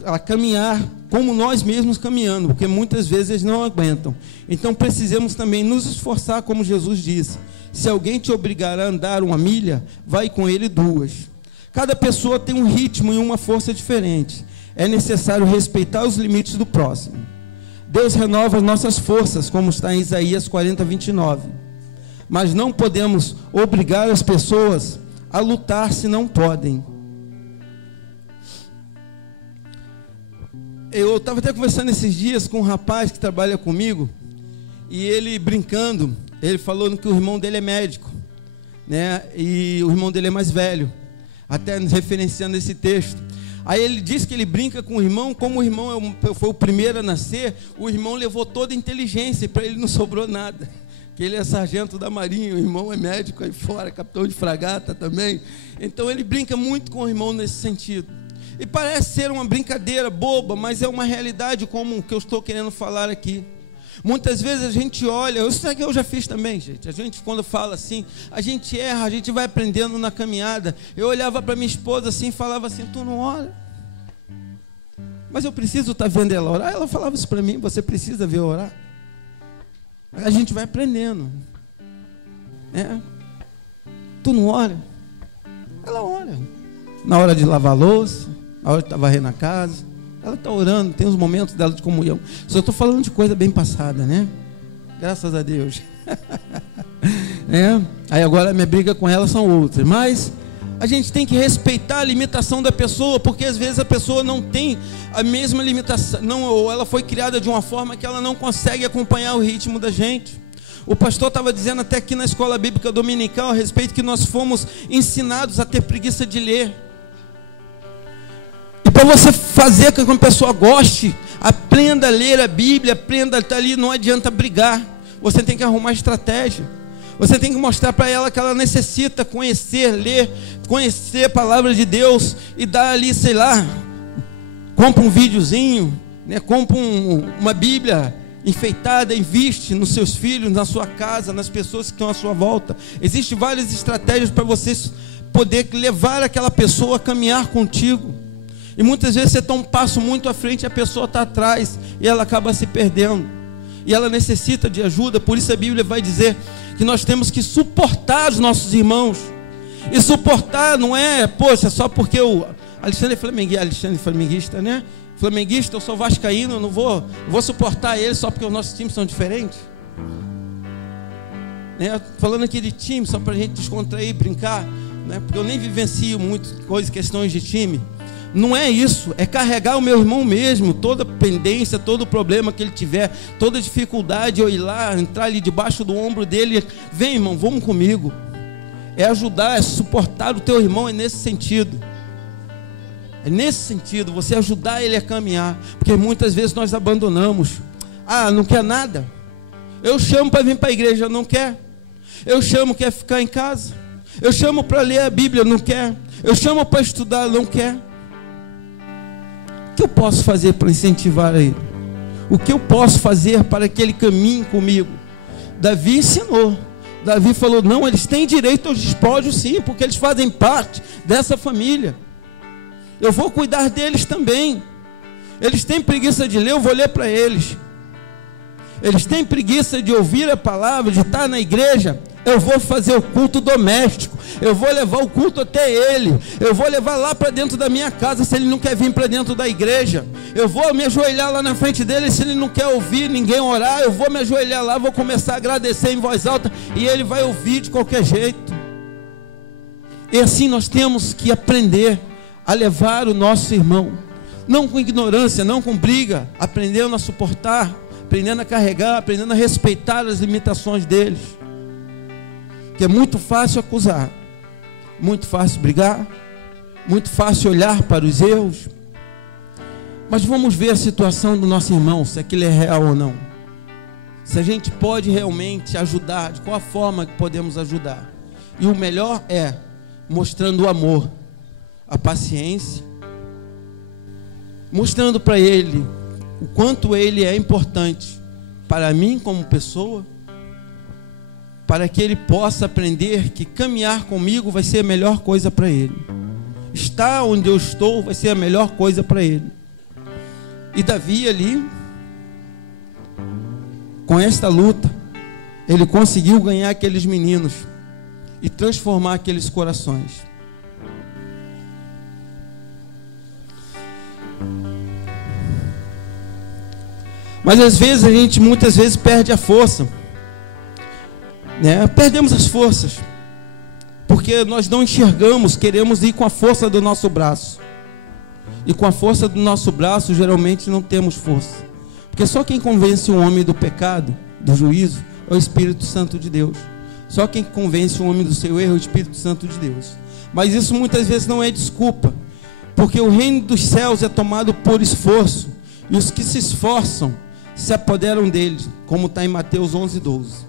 a caminhar como nós mesmos caminhando, porque muitas vezes eles não aguentam. Então precisamos também nos esforçar, como Jesus disse: se alguém te obrigar a andar 1 milha, vai com ele 2. Cada pessoa tem um ritmo e uma força diferente. É necessário respeitar os limites do próximo. Deus renova as nossas forças, como está em Isaías 40:29. Mas não podemos obrigar as pessoas a lutar se não podem. Eu estava até conversando esses dias com um rapaz que trabalha comigo, e ele brincando, ele falou que o irmão dele é médico, né? E o irmão dele é mais velho, até referenciando esse texto. Aí ele disse que ele brinca com o irmão, como o irmão foi o primeiro a nascer, o irmão levou toda a inteligência e para ele não sobrou nada. Que ele é sargento da Marinha, o irmão é médico aí fora, capitão de fragata também. Então ele brinca muito com o irmão nesse sentido. E parece ser uma brincadeira boba, mas é uma realidade como que eu estou querendo falar aqui. Muitas vezes a gente olha, isso é que eu já fiz também, gente. A gente, quando fala assim, a gente erra, a gente vai aprendendo na caminhada. Eu olhava para minha esposa assim e falava assim: tu não ora? Mas eu preciso estar vendo ela orar. Ela falava isso para mim: você precisa ver orar. A gente vai aprendendo, né? Tu não ora? Ela ora. Na hora de lavar a louça, na hora de estar varrendo a casa, ela está orando, tem os momentos dela de comunhão. Só estou falando de coisa bem passada, né? Graças a Deus. Aí agora a minha briga com ela são outras. Mas a gente tem que respeitar a limitação da pessoa, porque às vezes a pessoa não tem a mesma limitação, ou ela foi criada de uma forma que ela não consegue acompanhar o ritmo da gente. O pastor estava dizendo até aqui na escola bíblica dominical a respeito que nós fomos ensinados a ter preguiça de ler. E para você fazer com que uma pessoa goste, aprenda a ler a Bíblia, aprenda a estar ali, não adianta brigar. Você tem que arrumar estratégia. Você tem que mostrar para ela que ela necessita conhecer, ler, conhecer a palavra de Deus e dar ali, sei lá, compra um videozinho, né? Compra uma Bíblia enfeitada, investe nos seus filhos, na sua casa, nas pessoas que estão à sua volta. Existem várias estratégias para você poder levar aquela pessoa a caminhar contigo. E muitas vezes você está um passo muito à frente e a pessoa está atrás e ela acaba se perdendo. E ela necessita de ajuda. Por isso a Bíblia vai dizer que nós temos que suportar os nossos irmãos. E suportar não é, poxa, só porque o Alexandre é flamenguista, né? Flamenguista, eu sou vascaíno, eu não vou suportar ele só porque os nossos times são diferentes. Né? Falando aqui de time, só para a gente descontrair, brincar, né? Porque eu nem vivencio muito questões de time. Não é isso, é carregar o meu irmão mesmo, toda pendência, todo problema que ele tiver, toda dificuldade, eu ir lá, entrar ali debaixo do ombro dele, vem irmão, vamos comigo. É ajudar, é suportar o teu irmão, é nesse sentido. É nesse sentido, você ajudar ele a caminhar, porque muitas vezes nós abandonamos. Ah, não quer nada? Eu chamo para vir para a igreja, não quer. Eu chamo, quer ficar em casa. Eu chamo para ler a Bíblia, não quer. Eu chamo para estudar, não quer. O que eu posso fazer para incentivar ele? O que eu posso fazer para que ele caminhe comigo? Davi ensinou. Davi falou, não, eles têm direito aos despojos sim, porque eles fazem parte dessa família. Eu vou cuidar deles também. Eles têm preguiça de ler, eu vou ler para eles. Eles têm preguiça de ouvir a palavra, de estar na igreja, eu vou fazer o culto doméstico. Eu vou levar o culto até ele. Eu vou levar lá para dentro da minha casa, se ele não quer vir para dentro da igreja. Eu vou me ajoelhar lá na frente dele, se ele não quer ouvir ninguém orar, eu vou me ajoelhar lá, vou começar a agradecer em voz alta, e ele vai ouvir de qualquer jeito. E assim nós temos que aprender a levar o nosso irmão, não com ignorância, não com briga, aprendendo a suportar, aprendendo a carregar, aprendendo a respeitar as limitações deles. Que é muito fácil acusar, muito fácil brigar, muito fácil olhar para os erros. Mas vamos ver a situação do nosso irmão, se aquilo é real ou não. Se a gente pode realmente ajudar, de qual forma que podemos ajudar. E o melhor é mostrando o amor, a paciência, mostrando para ele o quanto ele é importante para mim como pessoa, para que ele possa aprender que caminhar comigo vai ser a melhor coisa para ele. Estar onde eu estou vai ser a melhor coisa para ele. E Davi ali, com esta luta, ele conseguiu ganhar aqueles meninos e transformar aqueles corações. Mas às vezes muitas vezes perde a força, né? Perdemos as forças, porque nós não enxergamos, queremos ir com a força do nosso braço. E com a força do nosso braço, geralmente não temos força. Porque só quem convence o homem do pecado, do juízo, é o Espírito Santo de Deus. Só quem convence o homem do seu erro é o Espírito Santo de Deus. Mas isso muitas vezes não é desculpa, porque o reino dos céus é tomado por esforço, e os que se esforçam se apoderam dele, como está em Mateus 11:12.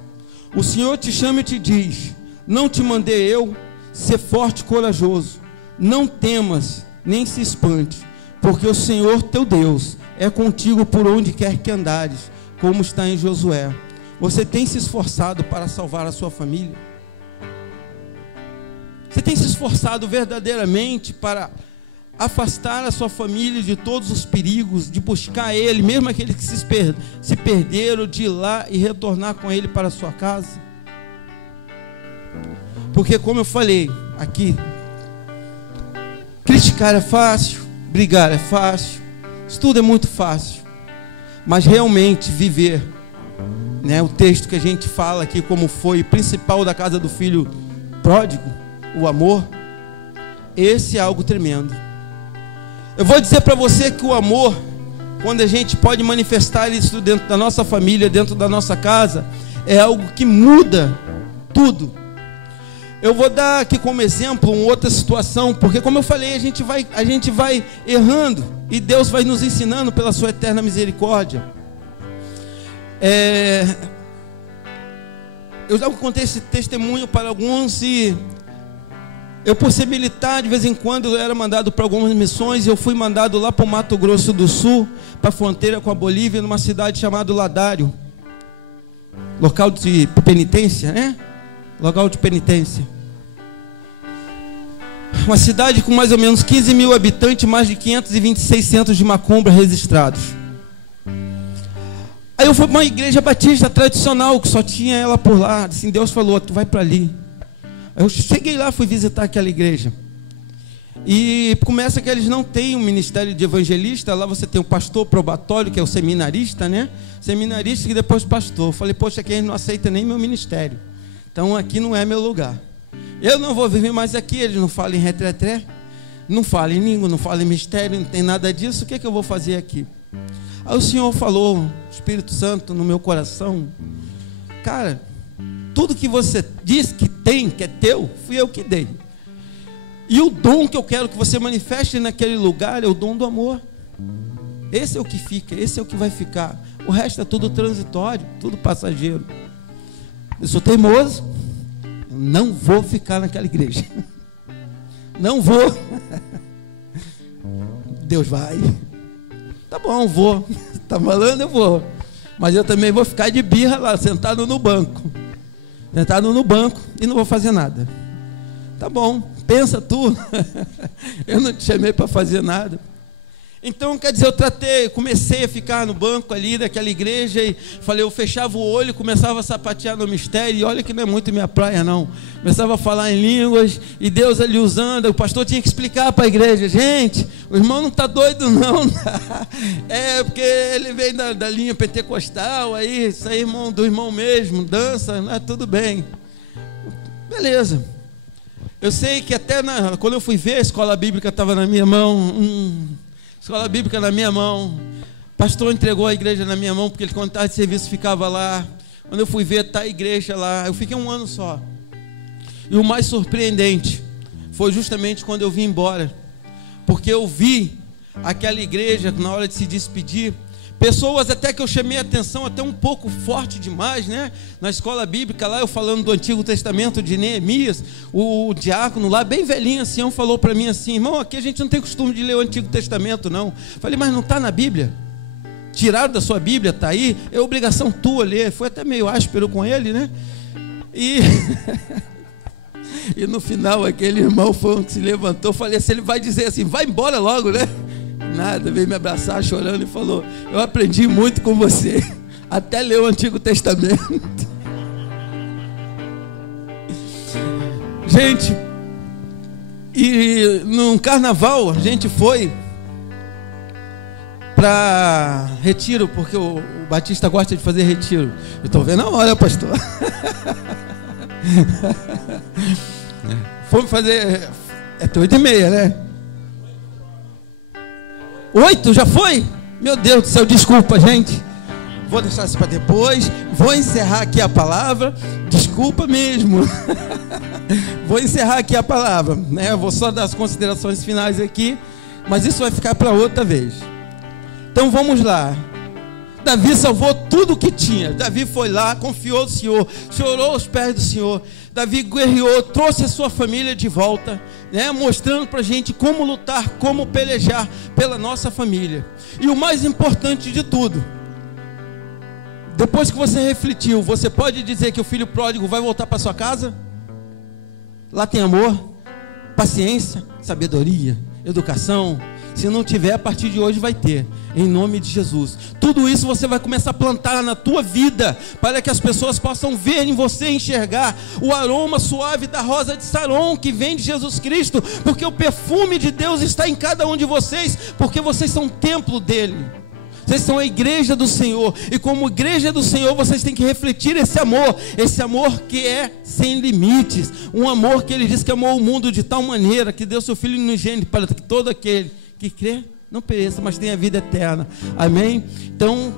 O Senhor te chama e te diz: não te mandei eu, ser forte e corajoso, não temas, nem se espante, porque o Senhor teu Deus é contigo por onde quer que andares, como está em Josué. Você tem se esforçado para salvar a sua família? Você tem se esforçado verdadeiramente para afastar a sua família de todos os perigos, de buscar Ele, mesmo aqueles que se perderam, de ir lá e retornar com Ele para a sua casa? Porque, como eu falei aqui, criticar é fácil, brigar é fácil, isso tudo é muito fácil, mas realmente viver, né, o texto que a gente fala aqui, como foi o principal da casa do filho pródigo, o amor, esse é algo tremendo. Eu vou dizer para você que o amor, quando a gente pode manifestar isso dentro da nossa família, dentro da nossa casa, é algo que muda tudo. Eu vou dar aqui como exemplo uma outra situação, porque como eu falei, a gente vai errando e Deus vai nos ensinando pela sua eterna misericórdia. Eu já contei esse testemunho para alguns e eu, por ser militar, de vez em quando eu era mandado para algumas missões, e eu fui mandado lá para o Mato Grosso do Sul, para a fronteira com a Bolívia, numa cidade chamada Ladário, local de penitência, né? Local de penitência. Uma cidade com mais ou menos 15 mil habitantes, mais de 526 centros de macumba registrados. Aí eu fui para uma igreja batista tradicional, que só tinha ela por lá. Assim, Deus falou: tu vai para ali. Eu cheguei lá, fui visitar aquela igreja. E começa que eles não têm um ministério de evangelista. Lá você tem o pastor probatório, que é o seminarista, né? Seminarista e depois pastor. Eu falei: poxa, aqui eles não aceitam nem meu ministério. Então aqui não é meu lugar. Eu não vou viver mais aqui. Eles não falam em retretré, não falam em língua, não falam em mistério, não tem nada disso. O que é que eu vou fazer aqui? Aí o Senhor falou, Espírito Santo, no meu coração: cara, tudo que você diz que tem, que é teu, fui eu que dei. E o dom que eu quero que você manifeste naquele lugar é o dom do amor. Esse é o que fica, esse é o que vai ficar. O resto é tudo transitório, tudo passageiro. Eu sou teimoso, eu não vou ficar naquela igreja. Não vou. Deus vai. Tá bom, vou. Tá falando, eu vou. Mas eu também vou ficar de birra lá, sentado no banco. Sentado no banco e não vou fazer nada. Tá bom, pensa tu. Eu não te chamei para fazer nada. Então, quer dizer, comecei a ficar no banco ali daquela igreja e falei, eu fechava o olho, começava a sapatear no mistério, e olha que não é muito minha praia não. Começava a falar em línguas, e Deus ali usando, o pastor tinha que explicar para a igreja: gente, o irmão não está doido não, é porque ele vem da linha pentecostal, aí, isso aí do irmão mesmo, dança, não é tudo bem. Beleza. Eu sei que até quando eu fui ver, a escola bíblica estava na minha mão, escola bíblica na minha mão, o pastor entregou a igreja na minha mão, porque ele, quando estava de serviço, ficava lá. Quando eu fui ver, está a igreja lá. Eu fiquei 1 ano só. E o mais surpreendente foi justamente quando eu vim embora, porque eu vi aquela igreja, na hora de se despedir, Pessoas até que eu chamei a atenção até um pouco forte demais, né? Na escola bíblica lá, eu falando do Antigo Testamento de Neemias, o diácono lá, bem velhinho assim, falou para mim assim: irmão, aqui a gente não tem costume de ler o Antigo Testamento não. Falei, mas não está na Bíblia? Tiraram da sua Bíblia, está aí, é obrigação tua ler. Foi até meio áspero com ele, né? E e no final aquele irmão foi um que se levantou. Falei assim, ele vai dizer assim, vai embora logo, né? Nada, veio me abraçar chorando e falou: eu aprendi muito com você, até ler o Antigo Testamento. Gente, e num carnaval a gente foi para retiro, porque o Batista gosta de fazer retiro. Eu estou vendo a hora, pastor. Fomos fazer, é 8h30, né? 8? Já foi? Meu Deus do céu, desculpa, gente. Vou deixar isso para depois. Vou encerrar aqui a palavra. Desculpa mesmo. Vou encerrar aqui a palavra, né? Vou só dar as considerações finais aqui, mas isso vai ficar para outra vez. Então vamos lá. Davi salvou tudo o que tinha. Davi foi lá, confiou no Senhor, chorou aos pés do Senhor. Davi guerreou, trouxe a sua família de volta, né, mostrando para a gente como lutar, como pelejar pela nossa família. E o mais importante de tudo, depois que você refletiu, você pode dizer que o filho pródigo vai voltar para sua casa? Lá tem amor, paciência, sabedoria, educação. Se não tiver, a partir de hoje vai ter, em nome de Jesus. Tudo isso você vai começar a plantar na tua vida, para que as pessoas possam ver em você, enxergar o aroma suave da rosa de Saron, que vem de Jesus Cristo, porque o perfume de Deus está em cada um de vocês, porque vocês são templo dele. Vocês são a igreja do Senhor, e como igreja do Senhor, vocês têm que refletir esse amor que é sem limites, um amor que ele diz que amou o mundo de tal maneira, que deu seu Filho unigênito para que todo aquele que crê não pereça, mas tenha vida eterna. Amém? Então,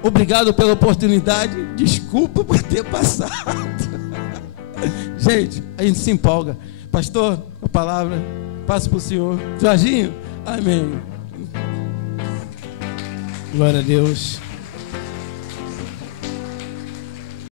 obrigado pela oportunidade, desculpa por ter passado. Gente, a gente se empolga. Pastor, a palavra, passo para o senhor. Jorginho, amém. Glória a Deus.